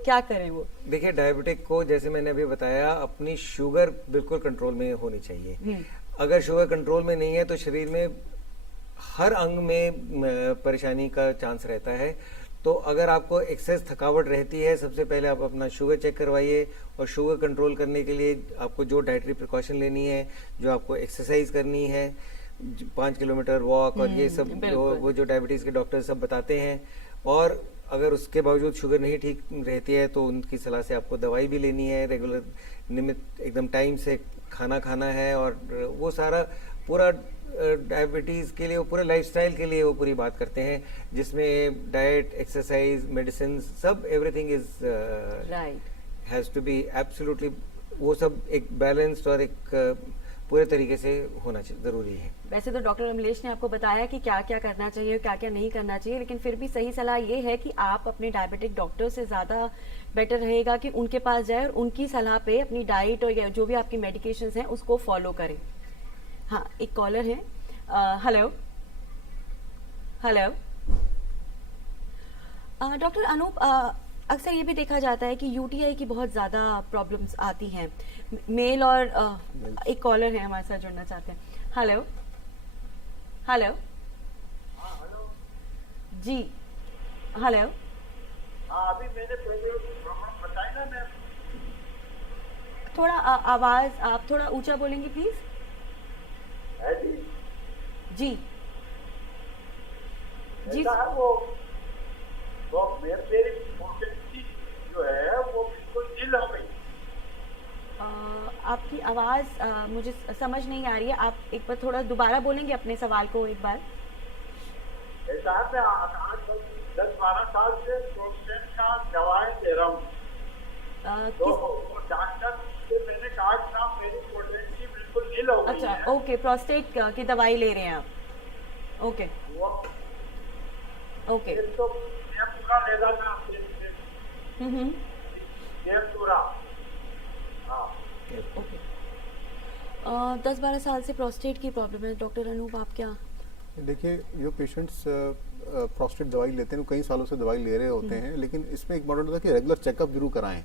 क्या करें वो। देखिए, डायबिटिक को जैसे मैंने अभी बताया, अपनी शुगर बिल्कुल कंट्रोल में होनी चाहिए। अगर शुगर कंट्रोल में नहीं है तो शरीर में हर अंग में परेशानी का चांस रहता है। तो अगर आपको एक्सेस थकावट रहती है, सबसे पहले आप अपना शुगर चेक करवाइए, और शुगर कंट्रोल करने के लिए आपको जो डाइटरी प्रिकॉशन लेनी है, जो आपको एक्सरसाइज करनी है, 5 किलोमीटर वॉक और ये सब वो जो डायबिटीज के डॉक्टर सब बताते हैं। और अगर उसके बावजूद शुगर नहीं ठीक रहती है तो उनकी सलाह से आपको दवाई भी लेनी है, रेगुलर नियमित एकदम टाइम से खाना खाना है, और वो सारा पूरा डायबिटीज के लिए, वो पूरे लाइफस्टाइल के लिए वो पूरी बात करते हैं, जिसमें डाइट, एक्सरसाइज, मेडिसिन, सब everything is right has to be absolutely, वो सब एक बैलेंस्ड और एक पूरे तरीके से होना जरूरी है। वैसे तो डॉक्टर अमलेश ने आपको बताया कि क्या क्या करना चाहिए, क्या क्या नहीं करना चाहिए, लेकिन फिर भी सही सलाह ये है कि आप अपने डायबिटिक डॉक्टर से ज्यादा बेटर रहेगा कि उनके पास जाए और उनकी सलाह पे अपनी डाइट और जो भी आपकी मेडिकेशंस हैं उसको फॉलो करें। हाँ, एक कॉलर है। हेलो हेलो डॉक्टर अनूप, अक्सर ये भी देखा जाता है कि यूटीआई की बहुत ज्यादा प्रॉब्लम्स आती हैं मेल, और एक कॉलर है हमारे साथ जुड़ना चाहते हैं। हेलो हेलो जी, हेलो। अभी मैंने बताया ना, मैं थोड़ा आवाज आप थोड़ा ऊंचा बोलेंगे प्लीज? जी जी, है वो मेरी जो है वो बिल्कुल ढील हो गई। आपकी आवाज़ मुझे समझ नहीं आ रही है। आप एक बार थोड़ा दोबारा बोलेंगे अपने सवाल को एक बार? साहब मैं आज 10-12 साल से प्रोस्टेट का दवाएं ले रहा हूँ, तो डॉक्टर से मैंने कहा कि ना मेरी पोटेंसी बिल्कुल नील हो गई अच्छा, है। ओके, प्रोस्टेट की दवाई ले रहे हैं आप? ओके वो ओके। फिर तो मैं पूरा लेगा था हम्म। ये पूरा। हाँ, ओके। 10-12 साल से प्रोस्टेट की प्रॉब्लम है। डॉक्टर अनूप, आप क्या? देखिए, जो पेशेंट्स प्रोस्टेट दवाई लेते हैं वो कई सालों से दवाई ले रहे होते हैं, लेकिन इसमें एक मॉडल होता है कि रेगुलर चेकअप जरूर कराएं।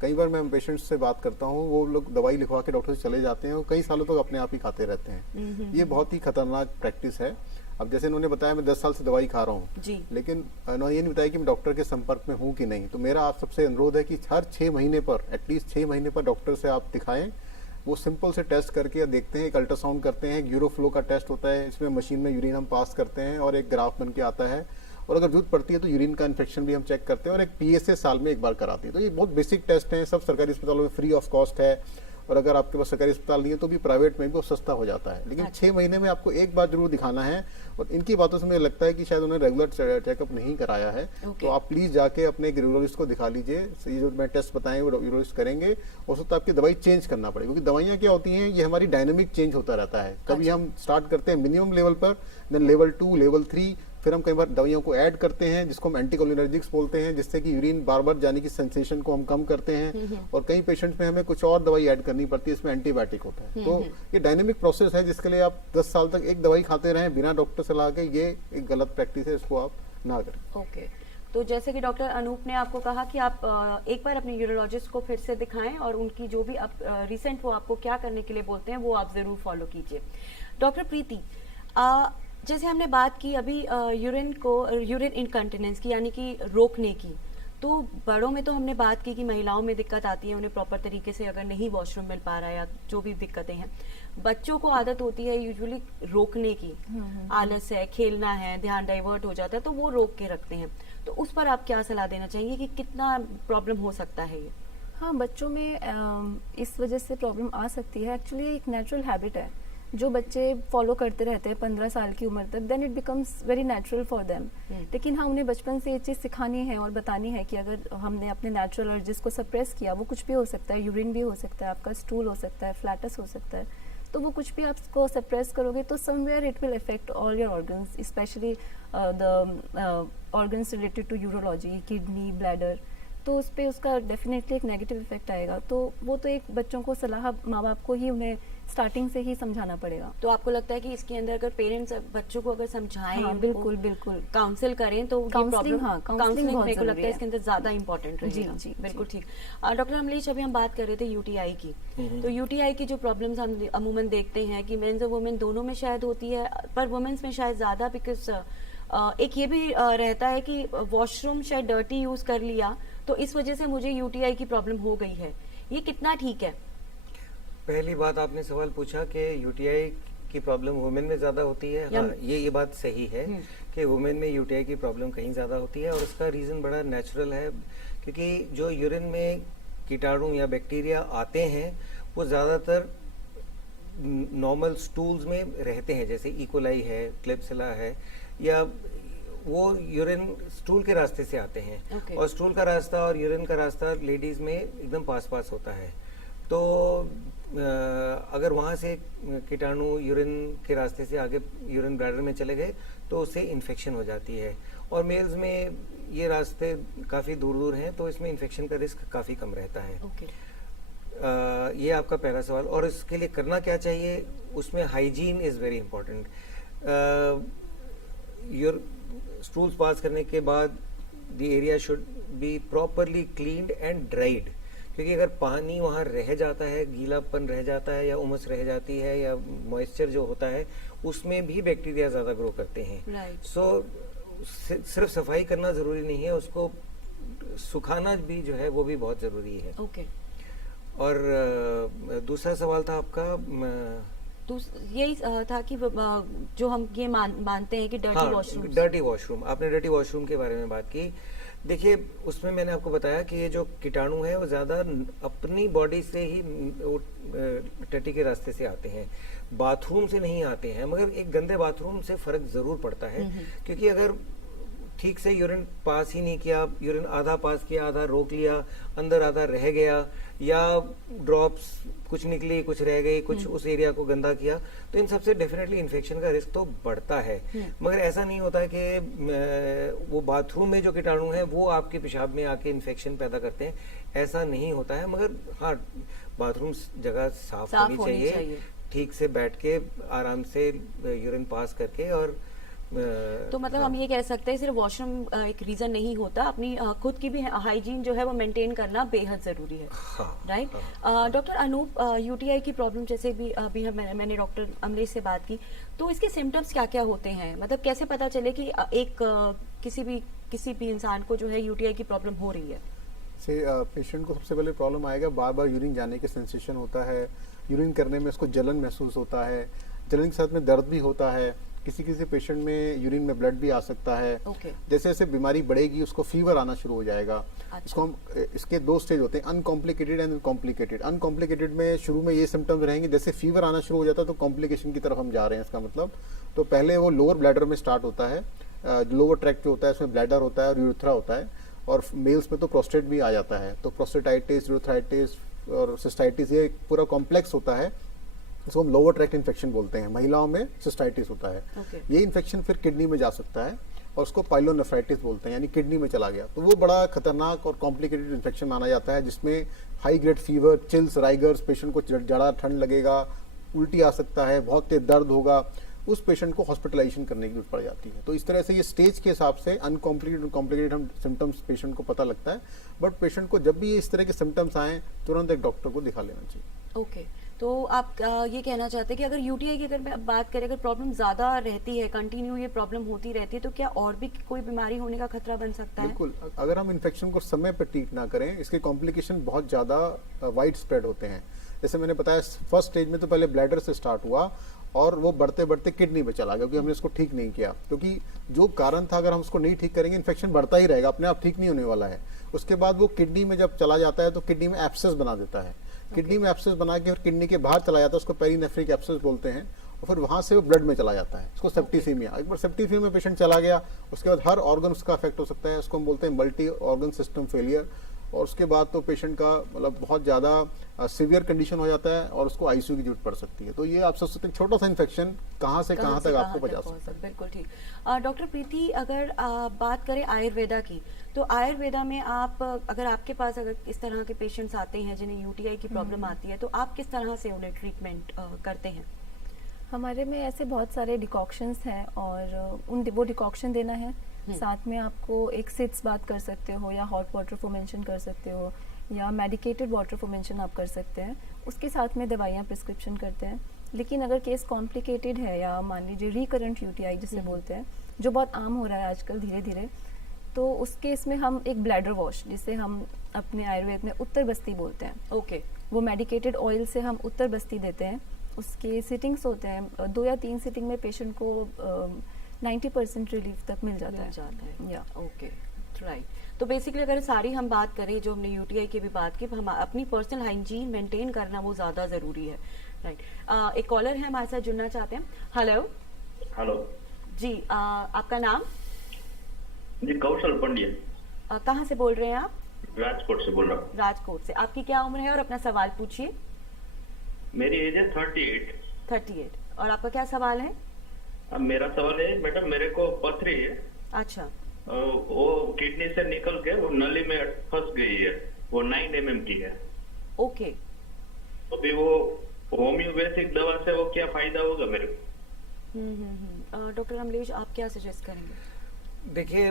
कई बार मैं पेशेंट्स से बात करता हूँ, वो लोग दवाई लिखवा के डॉक्टर से चले जाते हैं और कई सालों तक अपने आप ही खाते रहते हैं। ये बहुत ही खतरनाक प्रैक्टिस है। अब जैसे इन्होंने बताया मैं 10 साल से दवाई खा रहा हूँ, जी। लेकिन इन्होंने ये नहीं बताया कि मैं डॉक्टर के संपर्क में हूँ कि नहीं। तो मेरा आप सबसे अनुरोध है कि हर 6 महीने पर, एटलीस्ट 6 महीने पर डॉक्टर से आप दिखाएं। वो सिंपल से टेस्ट करके देखते हैं, एक अल्ट्रासाउंड करते हैं, एक यूरोफ्लो का टेस्ट होता है, इसमें मशीन में यूरिन हम पास करते हैं और एक ग्राफ बन के आता है, और अगर जरूरत पड़ती है तो यूरिन का इन्फेक्शन भी हम चेक करते हैं, और एक PSA साल में एक बार कराते हैं। तो ये बहुत बेसिक टेस्ट हैं, सब सरकारी अस्पतालों में फ्री ऑफ कॉस्ट है, और अगर आपके पास सरकारी अस्पताल नहीं है तो भी प्राइवेट में भी वो सस्ता हो जाता है। लेकिन 6 महीने में आपको एक बार जरूर दिखाना है, और इनकी बातों से मुझे लगता है कि शायद उन्होंने रेगुलर चेकअप नहीं कराया है। तो आप प्लीज जाके अपने एक यूरोलॉजिस्ट को दिखा लीजिए। ये जो मैं टेस्ट बताएं वो यूरोलॉजिस्ट करेंगे। उस वक्त आपकी दवाई चेंज करना पड़ेगा, क्योंकि दवाइयाँ क्या होती हैं, ये हमारी डायनेमिक चेंज होता रहता है। कभी हम स्टार्ट करते हैं मिनिमम लेवल पर, देन लेवल 2, लेवल 3, फिर हम कई बार दवाइयों को ऐड करते हैं जिसको हम एंटीकोलिनर्जिक्स बोलते हैं, जिससे कि यूरिन बार बार जाने की सेंसेशन को हम कम करते हैं। और कई पेशेंट्स में हमें कुछ और दवाई ऐड करनी पड़ती है, इसमें एंटीबायोटिक होता है। तो ये डायनेमिक प्रोसेस है, जिसके लिए आप 10 साल तक एक दवाई खाते रहें बिना डॉक्टर सलाह के, ये एक गलत प्रैक्टिस है, इसको आप ना करें। ओके, तो जैसे कि डॉक्टर अनूप ने आपको कहा कि आप एक बार अपने यूरोलॉजिस्ट को फिर से दिखाएं, और उनकी जो भी रिसेंट वो आपको क्या करने के लिए बोलते हैं वो आप जरूर फॉलो कीजिए। डॉक्टर प्रीति, जैसे हमने बात की अभी यूरिन इनकंटिनेंस की, यानी कि रोकने की, तो बड़ों में तो हमने बात की कि महिलाओं में दिक्कत आती है, उन्हें प्रॉपर तरीके से अगर नहीं वॉशरूम मिल पा रहा है या जो भी दिक्कतें हैं। बच्चों को आदत होती है यूजुअली रोकने की, आलस है, खेलना है, ध्यान डाइवर्ट हो जाता है, तो वो रोक के रखते हैं। तो उस पर आप क्या सलाह देना चाहेंगे कि कितना प्रॉब्लम हो सकता है ये? हाँ, बच्चों में इस वजह से प्रॉब्लम आ सकती है। एक्चुअली एक नेचुरल हैबिट है जो बच्चे फॉलो करते रहते हैं 15 साल की उम्र तक, then it becomes very natural for them. लेकिन हाँ, उन्हें बचपन से ये चीज़ सिखानी है और बतानी है कि अगर हमने अपने नेचुरल अर्जेस को सप्रेस किया, वो कुछ भी हो सकता है, यूरिन भी हो सकता है, आपका स्टूल हो सकता है, फ्लैटस हो सकता है, तो वो कुछ भी आपको सप्रेस करोगे तो somewhere it will affect all your organs, specially the organs related to urology, kidney, bladder, तो उस पर उसका डेफिनेटली एक नेगेटिव इफेक्ट आएगा। तो वो तो एक बच्चों को सलाह माँ बाप को ही उन्हें स्टार्टिंग से ही समझाना पड़ेगा। तो आपको लगता है कि इसके अंदर अगर पेरेंट्स बच्चों को अगर समझाएं, हाँ, बिल्कुल बिल्कुल काउंसिल करें, तो काउंसलिंग काउंसलिंग बहुत मेरे को लगता जरूरी है है। इसके अंदर ज्यादा इंपॉर्टेंट रहेगा। जी, बिल्कुल ठीक। डॉक्टर अमलेश, अभी हम बात कर रहे थे यूटीआई की, तो यूटीआई की जो प्रॉब्लम्स हम अमूमन देखते हैं कि मेंस और वुमेन दोनों में शायद होती है, पर वुमेन्स में शायद ज्यादा, बिकॉज एक ये भी रहता है कि वॉशरूम शायद डर्टी यूज कर लिया तो इस वजह से मुझे यूटीआई की प्रॉब्लम हो गई है। ये कितना ठीक है? पहली बात आपने सवाल पूछा कि यूटीआई की प्रॉब्लम वुमेन में ज्यादा होती है। हाँ, ये बात सही है कि वुमेन में यूटीआई की प्रॉब्लम कहीं ज्यादा होती है, और उसका रीजन बड़ा नेचुरल है, क्योंकि जो यूरिन में कीटाणु या बैक्टीरिया आते हैं वो ज्यादातर नॉर्मल स्टूल्स में रहते हैं, जैसे इकोलाई है, क्लेप्सिला है, या वो यूरिन स्टूल के रास्ते से आते हैं। Okay. और स्टूल का रास्ता और यूरिन का रास्ता लेडीज में एकदम पास पास होता है। तो अगर वहाँ से कीटाणु यूरिन के रास्ते से आगे यूरिन ब्लैडर में चले गए तो उससे इन्फेक्शन हो जाती है। और मेल्स में ये रास्ते काफ़ी दूर दूर हैं, तो इसमें इन्फेक्शन का रिस्क काफ़ी कम रहता है। Okay. ये आपका पहला सवाल। और इसके लिए करना क्या चाहिए, उसमें hygiene is very important. Your stools pass करने के बाद the area should be properly cleaned and dried, क्योंकि अगर पानी वहाँ रह जाता है, गीलापन रह जाता है, या उमस रह जाती है, या मॉइस्चर जो होता है, उसमें भी बैक्टीरिया ज़्यादा ग्रो करते हैं। Right. सो सिर्फ सफाई करना ज़रूरी नहीं है, उसको सुखाना भी जो है वो भी बहुत ज़रूरी है। Okay. और दूसरा सवाल था आपका, तो यही था कि जो हम ये मानते हैं कि डर्टी वॉशरूम। डर्टी वॉशरूम, आपने डर्टी वॉशरूम के बारे में बात की। देखिए, उसमें मैंने आपको बताया कि ये जो कीटाणु है वो ज़्यादा अपनी बॉडी से ही वो टट्टी के रास्ते से आते हैं, बाथरूम से नहीं आते हैं। मगर एक गंदे बाथरूम से फ़र्क ज़रूर पड़ता है, क्योंकि अगर ठीक से यूरिन पास ही नहीं किया, यूरिन आधा पास किया, आधा रोक लिया, अंदर आधा रह गया, या ड्रॉप्स कुछ निकली, कुछ रह गई, कुछ उस एरिया को गंदा किया, तो इन सबसे डेफिनेटली इन्फेक्शन का रिस्क तो बढ़ता है। मगर ऐसा नहीं होता है कि वो बाथरूम में जो कीटाणु है वो आपके पेशाब में आके इन्फेक्शन पैदा करते हैं, ऐसा नहीं होता है। मगर हाँ, बाथरूम जगह साफ होनी चाहिए, ठीक से बैठ के आराम से यूरिन पास करके। और तो मतलब हम ये कह सकते हैं सिर्फ वॉशरूम एक रीजन नहीं होता, अपनी खुद की भी हाइजीन जो है वो मेंटेन करना बेहद जरूरी है। राइट। डॉक्टर अनूप, यूटीआई की प्रॉब्लम जैसे भी अभी मैंने डॉक्टर अमरीश से बात की, तो इसके सिम्टम्स क्या क्या होते हैं? मतलब कैसे पता चले कि एक किसी भी इंसान को जो है यूटीआई की प्रॉब्लम हो रही है? पेशेंट को सबसे पहले प्रॉब्लम आएगा, बार बार यूरिन जाने के सेंसेशन होता है, यूरिन करने में उसको जलन महसूस होता है, जलन के साथ में दर्द भी होता है, किसी पेशेंट में यूरिन में ब्लड भी आ सकता है। जैसे जैसे बीमारी बढ़ेगी उसको फीवर आना शुरू हो जाएगा। इसको हम इसके 2 स्टेज होते हैं, अनकॉम्प्लिकेटेड एंड कॉम्प्लिकेटेड। अनकॉम्प्लिकेटेड में शुरू में ये सिम्टम्स रहेंगे, जैसे फीवर आना शुरू हो जाता है तो कॉम्प्लिकेशन की तरफ हम जा रहे हैं, इसका मतलब। तो पहले वो लोअर ब्लैडर में स्टार्ट होता है, लोअर ट्रैक्ट जो होता है उसमें ब्लैडर होता है और यूरेथ्रा होता है, और मेल्स में तो प्रोस्टेट भी आ जाता है। तो प्रोस्टेटाइटिस, यूरेथ्राइटिस और सिस्टाइटिस, ये पूरा कॉम्प्लेक्स होता है, इसको हम लोअर ट्रैक्ट इन्फेक्शन बोलते हैं। महिलाओं में सिस्टाइटिस होता है। ये इन्फेक्शन फिर किडनी में जा सकता है और उसको पाइलोनेफ्राइटिस बोलते हैं, यानी किडनी में चला गया। तो वो बड़ा खतरनाक और कॉम्प्लिकेटेड इन्फेक्शन माना जाता है, जिसमें high grade fever, chills, rigors, patient को जड़ा ठंड लगेगा, उल्टी आ सकता है, बहुत तेज दर्द होगा, उस पेशेंट को हॉस्पिटलाइजेशन करने की जरूरत पड़ जाती है। तो इस तरह से ये स्टेज के हिसाब से अनकॉम्प्लिकेटेड और कॉम्प्लिकेटेड हम सिम्टम्स पेशेंट को पता लगता है। बट पेशेंट को जब भी इस तरह के सिम्टम्स आए तुरंत एक डॉक्टर को दिखा लेना चाहिए। ओके। तो आप ये कहना चाहते हैं कि अगर यूटीआई की अगर बात करें, अगर प्रॉब्लम ज्यादा रहती है, कंटिन्यू ये प्रॉब्लम होती रहती है, तो क्या और भी कोई बीमारी होने का खतरा बन सकता है? बिल्कुल, अगर हम इन्फेक्शन को समय पर ट्रीट ना करें, इसके कॉम्प्लिकेशन बहुत ज्यादा वाइड स्प्रेड होते हैं। जैसे मैंने बताया, फर्स्ट स्टेज में तो पहले ब्लैडर से स्टार्ट हुआ और वो बढ़ते बढ़ते किडनी में चला गया, क्योंकि हमने इसको ठीक नहीं किया। क्योंकि जो कारण था, अगर हम उसको नहीं ठीक करेंगे, इन्फेक्शन बढ़ता ही रहेगा, अपने आप ठीक नहीं होने वाला है। उसके बाद वो किडनी में जब चला जाता है तो किडनी में एब्सेस बना देता है। किडनी में एब्सेस बना के फिर किडनी के बाहर चला जाता है, उसको पेरीनेफ्रिक एब्सेस बोलते हैं, और फिर वहां से वो ब्लड में चला जाता है, उसको सेप्टिसीमिया। एक बार सेप्टिसीमिया में पेशेंट चला गया, उसके बाद हर ऑर्गन उसका अफेक्ट हो सकता है, उसको हम बोलते हैं मल्टी ऑर्गन सिस्टम फेलियर। और उसके बाद तो पेशेंट का मतलब बहुत ज्यादा सिवियर कंडीशन हो जाता है और उसको आईसीयू की जरूरत पड़ सकती है। तो ये आप सोच सकते हैं, छोटा सा इन्फेक्शन कहाँ से कहाँ तक आपको पहुंचा सकता है। बिल्कुल ठीक। डॉक्टर प्रीति, अगर बात करें आयुर्वेदा की, तो आयुर्वेदा में आप अगर आपके पास अगर इस तरह के पेशेंट्स आते हैं जिन्हें यूटीआई की प्रॉब्लम आती है, तो आप किस तरह से उन्हें ट्रीटमेंट करते हैं? हमारे में ऐसे बहुत सारे डिकॉक्शंस हैं और वो डिकॉक्शन देना है। साथ में आपको एक सिट्स बात कर सकते हो, या हॉट वाटर फॉर्मेशन कर सकते हो, या मेडिकेटेड वाटर फॉर्मेशन आप कर सकते हैं। उसके साथ में दवाइयाँ प्रिस्क्रिप्शन करते हैं। लेकिन अगर केस कॉम्प्लिकेटेड है, या मान लीजिए रिकरेंट यूटीआई जिसे बोलते हैं, जो बहुत आम हो रहा है आजकल धीरे धीरे, तो उस केस में हम एक ब्लैडर वॉश, जिसे हम अपने आयुर्वेद में उत्तर बस्ती बोलते हैं, ओके, वो मेडिकेटेड ऑयल से हम उत्तर बस्ती देते हैं। उसके सिटिंग्स होते हैं, 2 या 3 सिटिंग में पेशेंट को 90% रिलीफ तक मिल जाता है। या ओके, राइट। तो बेसिकली अगर सारी हम बात करें, जो हमने यूटीआई की भी बात की, हम अपनी पर्सनल हाइजीन मेंटेन करना वो ज्यादा जरूरी है। राइट। एक कॉलर है हमारे साथ जुड़ना चाहते हैं। हेलो। हेलो जी, आपका नाम? जी कौशल पंड्या। कहाँ से बोल रहे हैं आप? राजकोट से बोल रहा हूँ। राजकोट से। आपकी क्या उम्र है और अपना सवाल पूछिए। मेरी एज है 38। 38। और आपका क्या सवाल है? अब मेरा सवाल है मैडम, मेरे को पथरी है। अच्छा। वो किडनी से निकल के वो नली में फंस गई है, वो 9 mm की है। ओके। अभी वो होम्योपैथिक दवा से वो क्या फायदा होगा मेरे को? डॉक्टर अमरीश, आप क्या सजेस्ट करेंगे? देखिए,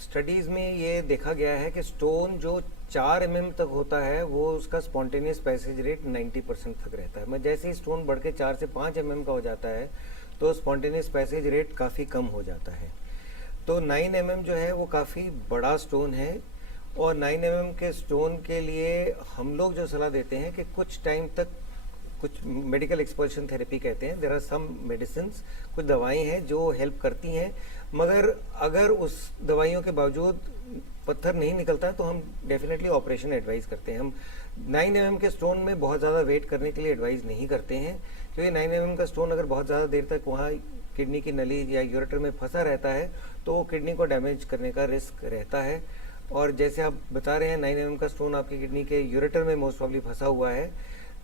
स्टडीज में ये देखा गया है कि स्टोन जो 4 mm तक होता है वो उसका स्पॉन्टेनियस पैसेज रेट 90% तक रहता है। मैं जैसे ही स्टोन बढ़ के 4 से 5 mm का हो जाता है तो स्पॉन्टेनियस पैसेज रेट काफ़ी कम हो जाता है। तो 9 mm जो है वो काफ़ी बड़ा स्टोन है, और 9 mm के स्टोन के लिए हम लोग जो सलाह देते हैं कि कुछ टाइम तक कुछ मेडिकल एक्सपल्शन थेरेपी कहते हैं, देयर आर सम मेडिसिन, कुछ दवाएं हैं जो हेल्प करती हैं, मगर अगर उस दवाइयों के बावजूद पत्थर नहीं निकलता तो हम डेफिनेटली ऑपरेशन एडवाइस करते हैं। हम 9 mm के स्टोन में बहुत ज़्यादा वेट करने के लिए एडवाइस नहीं करते हैं, क्योंकि 9 mm का स्टोन अगर बहुत ज़्यादा देर तक वहाँ किडनी की नली या यूरेटर में फंसा रहता है तो वो किडनी को डैमेज करने का रिस्क रहता है। और जैसे आप बता रहे हैं 9 mm का स्टोन आपकी किडनी के यूरेटर में मोस्ट प्रॉब्ली फंसा हुआ है,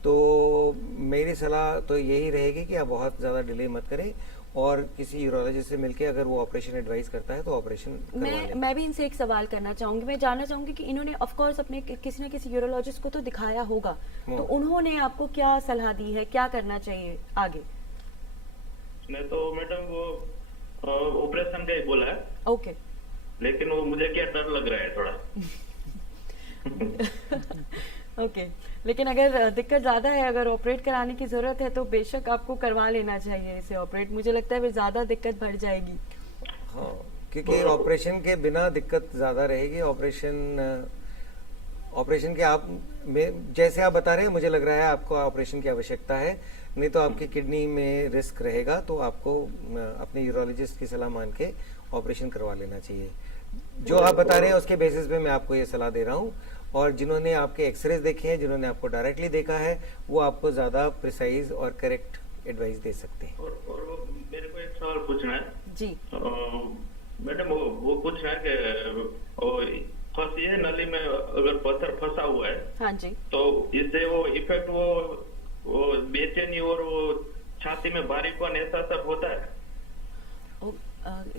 तो मेरी सलाह तो यही रहेगी कि आप बहुत ज़्यादा डिले मत करें और किसी यूरोलॉजिस्ट से मिलके अगर वो ऑपरेशन एडवाइस करता है तो ऑपरेशन करवा लें। मैं भी इनसे एक सवाल करना चाहूंगी। मैं जानना चाहूंगी कि इन्होंने ऑफ कोर्स अपने किसी न किसी यूरोलॉजिस्ट को तो दिखाया होगा, तो उन्होंने आपको क्या सलाह दी है, क्या करना चाहिए आगे? नहीं तो मैडम वो ऑपरेशन का ही बोला है। ओके। लेकिन वो मुझे क्या डर लग रहा है थोड़ा। ओके। लेकिन अगर दिक्कत ज्यादा है, अगर ऑपरेट कराने की जरूरत है तो बेशक आपको करवा लेना चाहिए इसे ऑपरेट। मुझे लगता है फिर ज्यादा दिक्कत बढ़ जाएगी। हाँ, क्योंकि ऑपरेशन के बिना दिक्कत ज्यादा रहेगी। ऑपरेशन के आप में जैसे आप बता रहे हैं, मुझे लग रहा है आपको ऑपरेशन की आवश्यकता है, नहीं तो आपकी किडनी में रिस्क रहेगा, तो आपको अपने यूरोलॉजिस्ट की सलाह मान के ऑपरेशन करवा लेना चाहिए। जो आप बता रहे हैं उसके बेसिस पे मैं आपको ये सलाह दे रहा हूँ, और जिन्होंने आपके एक्सरेज देखे हैं, जिन्होंने आपको डायरेक्टली देखा है, वो आपको ज्यादा प्रिसाइज और करेक्ट एडवाइस दे सकते हैं। और वो मेरे को एक सवाल पूछना है जी। मैडम, वो पूछना है कि फंसी है नली में, अगर पत्थर फंसा हुआ है, हाँ जी, तो इससे वो इफेक्ट वो बेचैनी और वो छाती में भारीपन ऐसा सब होता है?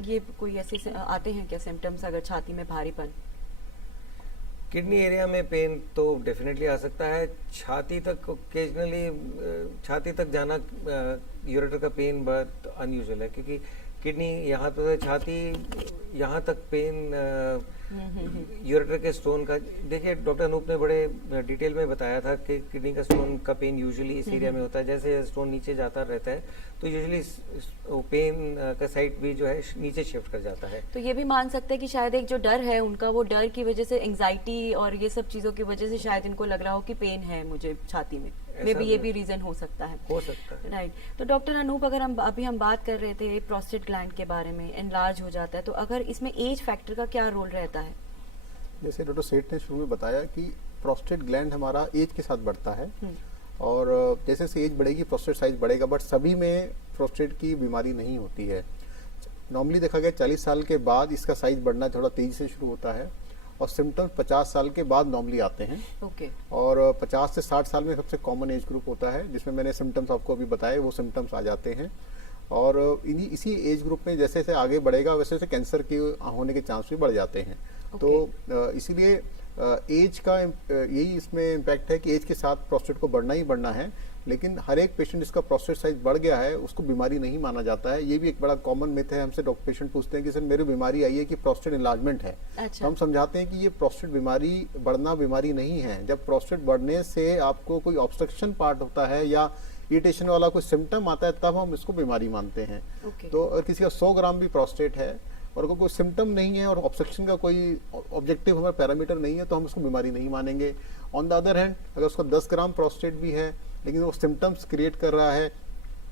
ये कोई ऐसे आते हैं क्या सिम्टम्स अगर छाती में भारीपन? किडनी एरिया में पेन तो डेफिनेटली आ सकता है। छाती तक ओकेजनली छाती तक जाना यूरेटर का पेन बहुत अनयूजुअल है, क्योंकि किडनी यहाँ तो छाती यहाँ तक पेन यूरेटर के स्टोन का। देखिए डॉक्टर अनूप ने बड़े डिटेल में बताया था कि किडनी का स्टोन का पेन यूजुअली इस एरिया में होता है। जैसे स्टोन नीचे जाता रहता है तो यूजुअली पेन का साइड भी जो है नीचे शिफ्ट कर जाता है। तो ये भी मान सकते हैं कि शायद एक जो डर है उनका, वो डर की वजह से एंजाइटी और ये सब चीजों की वजह से शायद इनको लग रहा हो कि पेन है मुझे छाती में। मे बी ये भी रीजन हो सकता है। हो सकता है, राइट। तो डॉक्टर अनूप, अगर हम बात कर रहे थे प्रोस्टेट ग्लैंड के बारे में, एनलार्ज हो जाता है, तो अगर इसमें एज फैक्टर का क्या रोल रहता है? जैसे डॉक्टर सेठ ने शुरू में बताया कि प्रोस्टेट ग्लैंड हमारा एज के साथ बढ़ता है, और जैसे जैसे एज बढ़ेगी प्रोस्टेट साइज बढ़ेगा, बट सभी में प्रोस्टेट की बीमारी नहीं होती है। नॉर्मली देखा गया 40 साल के बाद इसका साइज बढ़ना थोड़ा तेजी से शुरू होता है, और सिम्टम्स 50 साल के बाद नॉर्मली आते हैं। ओके। और 50 से 60 साल में सबसे कॉमन एज ग्रुप होता है, जिसमें मैंने सिम्टम्स आपको अभी बताए, वो सिम्टम्स आ जाते हैं। और इसी एज ग्रुप में जैसे जैसे आगे बढ़ेगा वैसे वैसे कैंसर के होने के चांस भी बढ़ जाते हैं। तो इसीलिए एज का यही इसमें इम्पैक्ट है कि एज के साथ प्रोस्टेट को बढ़ना ही बढ़ना है, लेकिन हर एक पेशेंट जिसका प्रोस्टेट साइज बढ़ गया है उसको बीमारी नहीं माना जाता है। ये भी एक बड़ा कॉमन मिथ है। हमसे डॉक्टर पेशेंट पूछते हैं कि सर मेरी बीमारी आई है कि प्रोस्टेट इनलार्जमेंट है। अच्छा। तो हम समझाते हैं कि ये प्रोस्टेट बीमारी बढ़ना बीमारी नहीं है। जब प्रोस्टेट बढ़ने से आपको कोई ऑब्स्ट्रक्शन पार्ट होता है या इरिटेशन वाला कोई सिम्टम आता है, तब हम इसको बीमारी मानते हैं। तो अगर किसी का 100 ग्राम भी प्रोस्टेट है और अगर कोई सिम्टम नहीं है और ऑब्स्ट्रक्शन का कोई ऑब्जेक्टिव हमारा पैरामीटर नहीं है, तो हम उसको बीमारी नहीं मानेंगे। ऑन द अदर हैंड, अगर उसका 10 ग्राम प्रोस्टेट भी है लेकिन वो सिम्टम्स क्रिएट कर रहा है,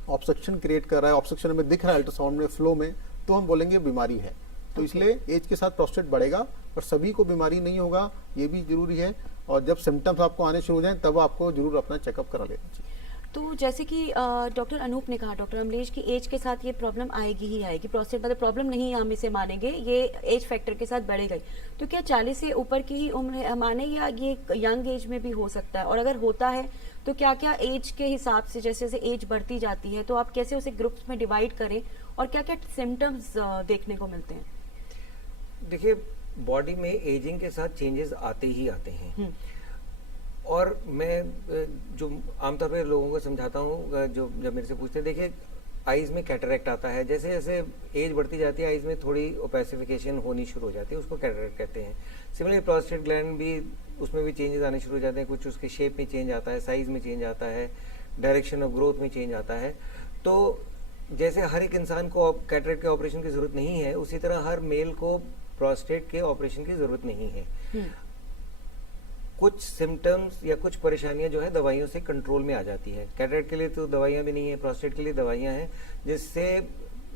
ऑब्स्ट्रक्शन क्रिएट कर रहा है, ऑब्स्ट्रक्शन हमें दिख रहा है अल्ट्रासाउंड में, फ्लो में, तो हम बोलेंगे बीमारी है। तो इसलिए एज के साथ प्रोस्टेट बढ़ेगा, पर सभी को बीमारी नहीं होगा, ये भी जरूरी है। और जब सिम्टम्स आपको आने शुरू हो जाए तब आपको जरूर अपना चेकअप करा लेना चाहिए। तो जैसे कि डॉक्टर अनूप ने कहा, डॉक्टर अमलेश, की एज के साथ ये प्रॉब्लम आएगी ही आएगी। प्रोस्टेट मतलब प्रॉब्लम नहीं हम इसे मानेंगे, ये एज फैक्टर के साथ बढ़ेगा ही। तो क्या 40 से ऊपर की ही उम्र माने, या ये यंग एज में भी हो सकता है? और अगर होता है तो क्या क्या एज के हिसाब से, जैसे जैसे एज बढ़ती जाती है, तो आप कैसे उसे ग्रुप्स में डिवाइड करें और क्या क्या सिम्टम्स देखने को मिलते हैं? देखिए, बॉडी में एजिंग के साथ चेंजेस आते ही आते हैं। और मैं जो आमतौर पर लोगों को समझाता हूँ, जो जब मेरे से पूछते हैं, देखिए आईज में कैटरेक्ट आता है। जैसे जैसे एज बढ़ती जाती है आईज में थोड़ी ओपेसिफिकेशन होनी शुरू हो जाती है, उसको कैटरेक्ट कहते हैं। सिमिलरली प्रोस्टेट ग्लैंड भी, उसमें भी चेंजेस आने शुरू हो जाते हैं। कुछ उसके शेप में चेंज आता है, साइज में चेंज आता है, डायरेक्शन ऑफ ग्रोथ में चेंज आता है। तो जैसे हर एक इंसान को कैटरेक्ट के ऑपरेशन की जरूरत नहीं है, उसी तरह हर मेल को प्रोस्टेट के ऑपरेशन की जरूरत नहीं है। कुछ सिम्टम्स या कुछ परेशानियां जो है दवाइयों से कंट्रोल में आ जाती है। कैटरेक्ट के लिए तो दवाइयां भी नहीं है, प्रोस्टेट के लिए दवाइयां हैं जिससे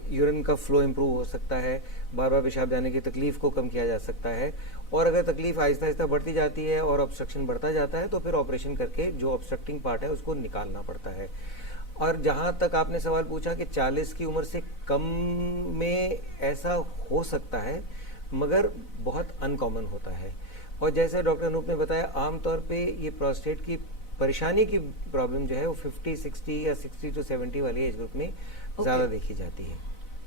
यूरिन का फ्लो इम्प्रूव हो सकता है, बार बार पेशाब जाने की तकलीफ को कम किया जा सकता है। और अगर तकलीफ आहिस्ता आहिस्ता बढ़ती जाती है और ऑब्स्ट्रक्शन बढ़ता जाता है तो फिर ऑपरेशन करके जो ऑब्स्ट्रक्टिंग पार्ट है उसको निकालना पड़ता है। और जहां तक आपने सवाल पूछा कि 40 की उम्र से कम में ऐसा हो सकता है, मगर बहुत अनकॉमन होता है। और जैसे डॉक्टर अनूप ने बताया, आमतौर पे ये प्रोस्टेट की परेशानी की प्रॉब्लम जो है वो 50, 60 या 60 to 70 वाली एज ग्रुप में ज्यादा देखी जाती है।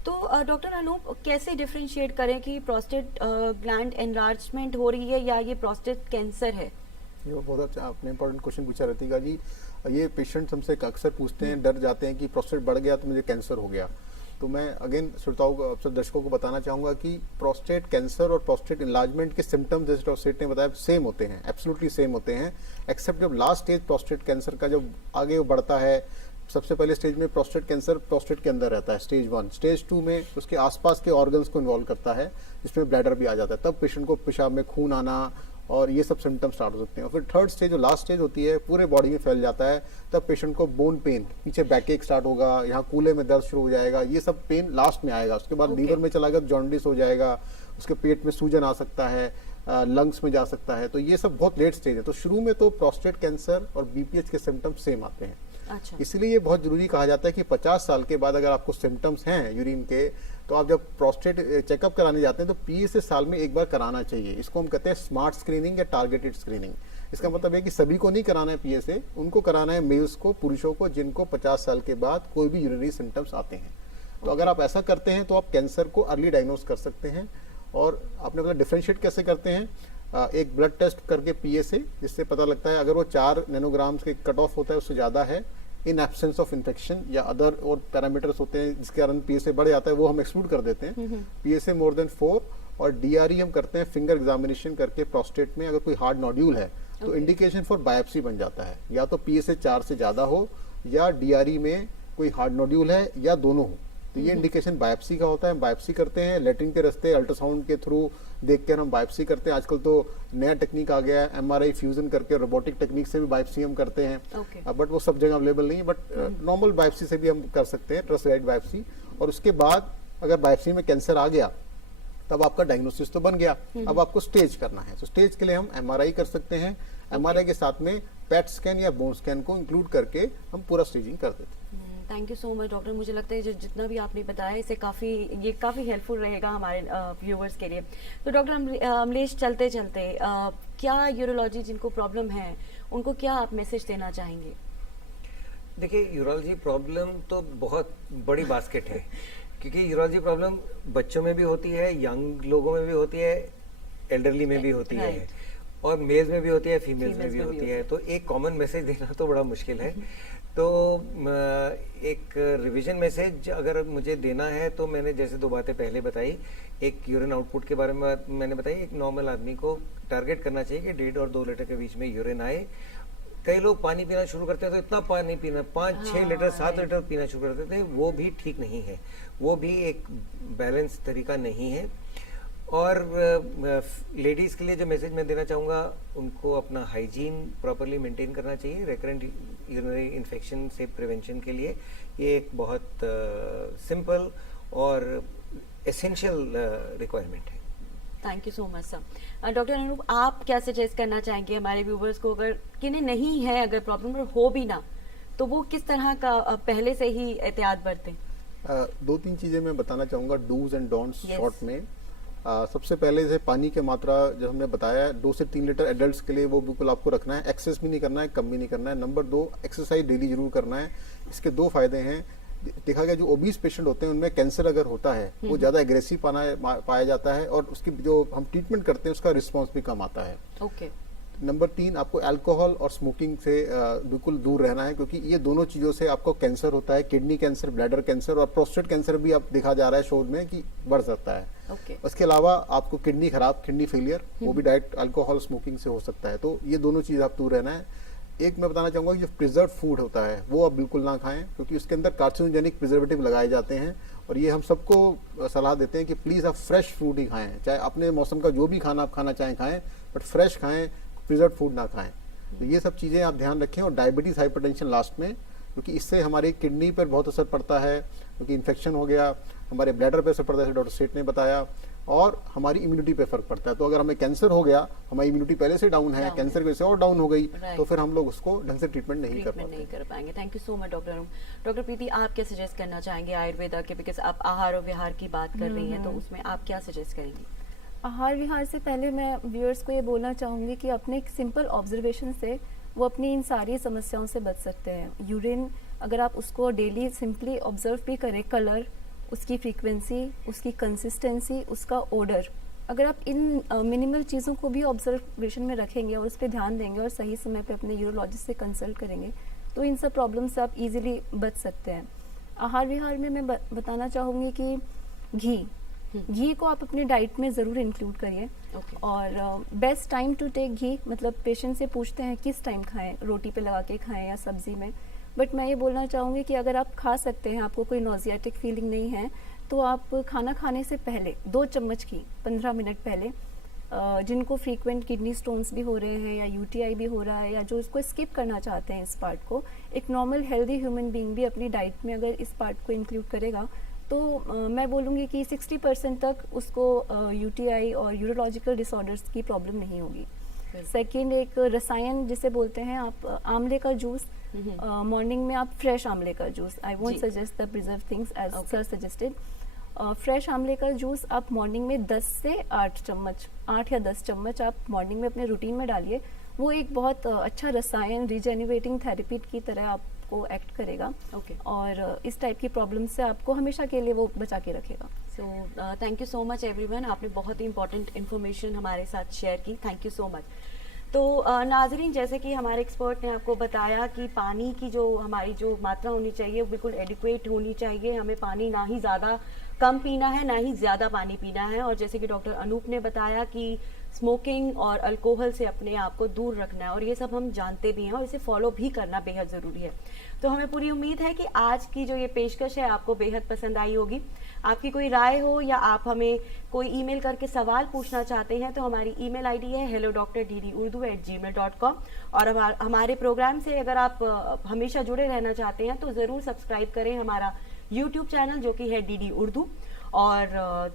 तो डॉक्टर अनूप, कैसे डिफरेंशिएट करें कि प्रोस्टेट ग्लैंड एनलार्जमेंट हो रही है या ये प्रोस्टेट कैंसर है? ये बहुत अच्छा आपने इंपॉर्टेंट क्वेश्चन पूछा रतिका जी। ये पेशेंट्स हमसे अक्सर पूछते हैं, डर जाते हैं कि प्रोस्टेट बढ़ गया तो मुझे कैंसर हो गया। तो मैं अगेन श्रोताओं को, अक्सर दर्शकों को बताना चाहूंगा कि प्रोस्टेट कैंसर और प्रोस्टेट इनलार्जमेंट के सिम्टम्स जैसे डॉक्टर सेठ ने बताया सेम होते हैं, एब्सोल्युटली सेम होते हैं, एक्सेप्ट जब लास्ट स्टेज प्रोस्टेट कैंसर का जब आगे वो बढ़ता है। सबसे पहले स्टेज में प्रोस्टेट कैंसर प्रोस्टेट के अंदर रहता है, स्टेज 1। स्टेज 2 में उसके आसपास के ऑर्गन्स को इन्वॉल्व करता है, जिसमें ब्लैडर भी आ जाता है। तब पेशेंट को पेशाब में खून आना और ये सब सिम्टम्स स्टार्ट हो सकते हैं। और फिर थर्ड स्टेज जो लास्ट स्टेज होती है, पूरे बॉडी में फैल जाता है, तब पेशेंट को बोन पेन, पीछे बैक एक स्टार्ट होगा, यहाँ कूल्हे में दर्द शुरू हो जाएगा, ये सब पेन लास्ट में आएगा। उसके बाद लीवर में चला गया तो जॉन्डिस हो जाएगा, उसके पेट में सूजन आ सकता है, लंग्स में जा सकता है। तो ये सब बहुत लेट स्टेज है। तो शुरू में तो प्रोस्टेट कैंसर और बीपीएच के सिम्टम्स सेम आते हैं। अच्छा। इसलिए ये बहुत जरूरी कहा जाता है कि 50 साल के बाद अगर आपको सिम्टम्स हैं यूरिन के, तो आप जब प्रोस्टेट चेकअप कराने जाते हैं तो पीएसए साल में एक बार कराना चाहिए। इसको हम कहते हैं स्मार्ट स्क्रीनिंग या टारगेटेड स्क्रीनिंग। इसका मतलब है कि सभी को नहीं कराना है पीएसए, उनको कराना है मेल्स को, पुरुषों को, जिनको 50 साल के बाद कोई भी यूरिनरी सिम्टम्स आते हैं। तो अगर आप ऐसा करते हैं तो आप कैंसर को अर्ली डायग्नोज कर सकते हैं। और आपने मतलब डिफरेंशिएट कैसे करते हैं, एक ब्लड टेस्ट करके पीएसए, जिससे पता लगता है अगर वो 4 नैनोग्राम्स के कट ऑफ होता है उससे ज्यादा है, इन एब्सेंस ऑफ इन्फेक्शन या अदर और पैरामीटर्स होते हैं जिसके कारण पीएसए बढ़ जाता है, वो हम एक्सक्लूड कर देते हैं। पीएसए मोर देन 4 और डीआरई हम करते हैं फिंगर एग्जामिनेशन करके प्रोस्टेट में। अगर कोई हार्ड नोड्यूल है तो इंडिकेशन फॉर बायोप्सी बन जाता है, या तो पीएसए 4 से ज्यादा हो या डीआरई में कोई हार्ड नोड्यूल है या दोनों हो। तो ये इंडिकेशन बायोप्सी का होता है। हम बायोप्सी करते हैं लेटरिन के रास्ते, अल्ट्रासाउंड के थ्रू देखकर हम बायोप्सी करते हैं। आजकल तो नया टेक्निक आ गया है, एमआरआई फ्यूजन करके रोबोटिक टेक्निक से भी बायोप्सी हम करते हैं। बट वो सब जगह अवेलेबल नहीं है, बट नॉर्मल बायोप्सी से भी हम कर सकते हैं, ट्रस्ट गाइड बायोप्सी। और उसके बाद अगर बायोप्सी में कैंसर आ गया तब आपका डायग्नोसिस तो बन गया, अब आपको स्टेज करना है। तो स्टेज के लिए हम एमआरआई कर सकते हैं। एमआरआई के साथ में पेट स्कैन या बोन स्कैन को इंक्लूड करके हम पूरा स्टेजिंग कर देते हैं। Thank you so much doctor. मुझे लगता है जितना भी आपने बताया इसे ये काफ़ी हेल्पफुल रहेगा हमारे व्यूअर्स के लिए। तो डॉक्टर अमलेश, चलते चलते क्या यूरोलॉजी जिनको प्रॉब्लम है उनको क्या आप मैसेज देना चाहेंगे? देखिए, यूरोलॉजी प्रॉब्लम तो बहुत बड़ी बास्केट है, क्योंकि यूरोलॉजी प्रॉब्लम बच्चों में भी होती है, यंग लोगों में भी होती है, एल्डरली में भी होती है, और मेल्स में भी होती है, फीमेल्स में भी होती है। तो एक कॉमन मैसेज देना तो बड़ा मुश्किल है। तो एक रिवीजन मैसेज अगर मुझे देना है तो मैंने जैसे 2 बातें पहले बताई, एक यूरिन आउटपुट के बारे में मैंने बताई। एक नॉर्मल आदमी को टारगेट करना चाहिए कि 1.5 और 2 लीटर के बीच में यूरिन आए। कई लोग पानी पीना शुरू करते हैं तो इतना पानी पीना, 5-6 लीटर 7 लीटर पीना शुरू करते थे, वो भी ठीक नहीं है, वो भी एक बैलेंस तरीका नहीं है। और लेडीज के लिए जो मैसेज मैं देना चाहूँगा, उनको अपना हाइजीन प्रॉपरली मेंटेन करना चाहिए रिकरेंट यूरिनरी इन्फेक्शन से प्रिवेंशन के लिए। ये एक बहुत सिंपल और एसेंशियल रिक्वायरमेंट है। Thank you so much sir. Doctor Anoop, आप क्या सजेस्ट करना चाहेंगे हमारे व्यूवर्स को, अगर किन्हें नहीं है अगर प्रॉब्लम हो भी ना, तो वो किस तरह का पहले से ही एहतियात बरतें? 2-3 चीजें मैं बताना चाहूंगा, डूज एंड डोंट्स शॉर्ट में। सबसे पहले से पानी की मात्रा जो हमने बताया 2 से 3 लीटर एडल्ट्स के लिए, वो बिल्कुल आपको रखना है, एक्सेस भी नहीं करना है, कम भी नहीं करना है। नंबर 2, एक्सरसाइज डेली जरूर करना है। इसके 2 फायदे हैं। देखा गया जो ओबीस पेशेंट होते हैं उनमें कैंसर अगर होता है वो ज्यादा एग्रेसिव पाया जाता है, और उसकी जो हम ट्रीटमेंट करते हैं उसका रिस्पॉन्स भी कम आता है। ओके। नंबर 3, आपको अल्कोहल और स्मोकिंग से बिल्कुल दूर रहना है, क्योंकि ये दोनों चीजों से आपको कैंसर होता है। किडनी कैंसर, ब्लैडर कैंसर और प्रोस्टेट कैंसर भी अब देखा जा रहा है शोध में कि बढ़ सकता है। उसके अलावा आपको किडनी खराब, किडनी फेलियर, वो भी डायरेक्ट अल्कोहल स्मोकिंग से हो सकता है। तो ये दोनों चीज आप दूर रहना है। एक मैं बताना चाहूंगा कि जो प्रिजर्व फूड होता है वो आप बिल्कुल ना खाएं, क्योंकि उसके अंदर कार्सिनोजेनिक प्रिजर्वेटिव लगाए जाते हैं। और ये हम सबको सलाह देते हैं कि प्लीज आप फ्रेश फ्रूट ही खाएं, चाहे अपने मौसम का जो भी खाना आप खाना चाहें खाएं, बट फ्रेश खाएं। प्रिजर्व फूड ना खाएं। तो ये सब चीज़ें आप ध्यान रखें। और डायबिटीज़, हाइपरटेंशन लास्ट में, क्योंकि इससे हमारी किडनी पर बहुत असर पड़ता है, क्योंकि इन्फेक्शन हो गया, हमारे ब्लैडर पे असर पड़ता है, जैसे डॉक्टर सेठ ने बताया, और हमारी इम्यूनिटी पे फर्क पड़ता है। तो अगर हमें कैंसर हो गया, हमारी इम्यूनिटी पहले से डाउन है, कैंसर की वजह से और डाउन हो गई, तो फिर हम लोग उसको ढंग से ट्रीटमेंट नहीं कर पाएंगे। Thank you so much doctor Arun. Doctor Preeti, आप क्या सजेस्ट करना चाहेंगे आयुर्वेदा के, बिकॉज आप आहार और विहार की बात कर रही हैं, तो उसमें आप क्या सजेस्ट करेंगी? आहार विहार से पहले मैं व्यूअर्स को ये बोलना चाहूँगी कि अपने एक सिंपल ऑब्जर्वेशन से वो अपनी इन सारी समस्याओं से बच सकते हैं। यूरिन अगर आप उसको डेली सिंपली ऑब्जर्व भी करें, कलर, उसकी फ्रीक्वेंसी, उसकी कंसिस्टेंसी, उसका ओडर, अगर आप इन मिनिमल चीज़ों को भी ऑब्जर्वेशन में रखेंगे और उस पर ध्यान देंगे और सही समय पे अपने यूरोलॉजिस्ट से कंसल्ट करेंगे, तो इन सब प्रॉब्लम से आप इजीली बच सकते हैं। आहार विहार में मैं बताना चाहूँगी कि घी को आप अपने डाइट में ज़रूर इंक्लूड करिए। और बेस्ट टाइम टू टेक घी, मतलब पेशेंट से पूछते हैं किस टाइम खाएं, रोटी पे लगा के खाएं या सब्जी में, बट मैं ये बोलना चाहूँगी कि अगर आप खा सकते हैं, आपको कोई नॉजियाटिक फीलिंग नहीं है, तो आप खाना खाने से पहले 2 चम्मच घी 15 मिनट पहले, जिनको फ्रीक्वेंट किडनी स्टोन्स भी हो रहे हैं या यूटीआई भी हो रहा है, या जो इसको स्किप करना चाहते हैं इस पार्ट को, एक नॉर्मल हेल्दी ह्यूमन बीइंग भी अपनी डाइट में अगर इस पार्ट को इंक्लूड करेगा, तो मैं बोलूँगी कि 60% तक उसको यूटीआई और यूरोलॉजिकल डिसऑर्डर्स की प्रॉब्लम नहीं होगी। सेकंड, एक रसायन जिसे बोलते हैं आप, आंवले का जूस, मॉर्निंग में आप फ्रेश आंवले का juice, I won't suggest the preserve things as sir suggested, fresh आंवले का जूस आप मॉर्निंग में 10 से 8 चम्मच, 8 या 10 चम्मच आप मॉर्निंग में अपने रूटीन में डालिए। वो एक बहुत अच्छा रसायन, रीजेन्युएटिंग थेरेपी की तरह आपको एक्ट करेगा। और इस टाइप की प्रॉब्लम से आपको हमेशा के लिए वो बचा के रखेगा। So thank you so much everyone, आपने बहुत ही इंपॉर्टेंट इन्फॉर्मेशन हमारे साथ शेयर की, थैंक यू सो मच। तो नाजरीन, जैसे कि हमारे एक्सपर्ट ने आपको बताया कि पानी की जो हमारी जो मात्रा होनी चाहिए वो बिल्कुल एडिक्वेट होनी चाहिए, हमें पानी ना ही ज़्यादा कम पीना है ना ही ज़्यादा पानी पीना है। और जैसे कि डॉक्टर अनूप ने बताया कि स्मोकिंग और अल्कोहल से अपने आप को दूर रखना है, और ये सब हम जानते भी हैं और इसे फॉलो भी करना बेहद ज़रूरी है। तो हमें पूरी उम्मीद है कि आज की जो ये पेशकश है आपको बेहद पसंद आई होगी। आपकी कोई राय हो या आप हमें कोई ईमेल करके सवाल पूछना चाहते हैं तो हमारी ईमेल आईडी है hello.drurdu@gmail.com। और हमारे प्रोग्राम से अगर आप हमेशा जुड़े रहना चाहते हैं तो ज़रूर सब्सक्राइब करें हमारा यूट्यूब चैनल जो कि है DD उर्दू। और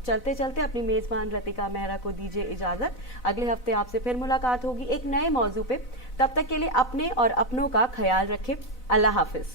चलते चलते अपनी मेज़बान रतिका मेहरा को दीजिए इजाज़त। अगले हफ्ते आपसे फिर मुलाकात होगी एक नए मौजू पे। तब तक के लिए अपने और अपनों का ख्याल रखें। अल्लाह हाफिज़।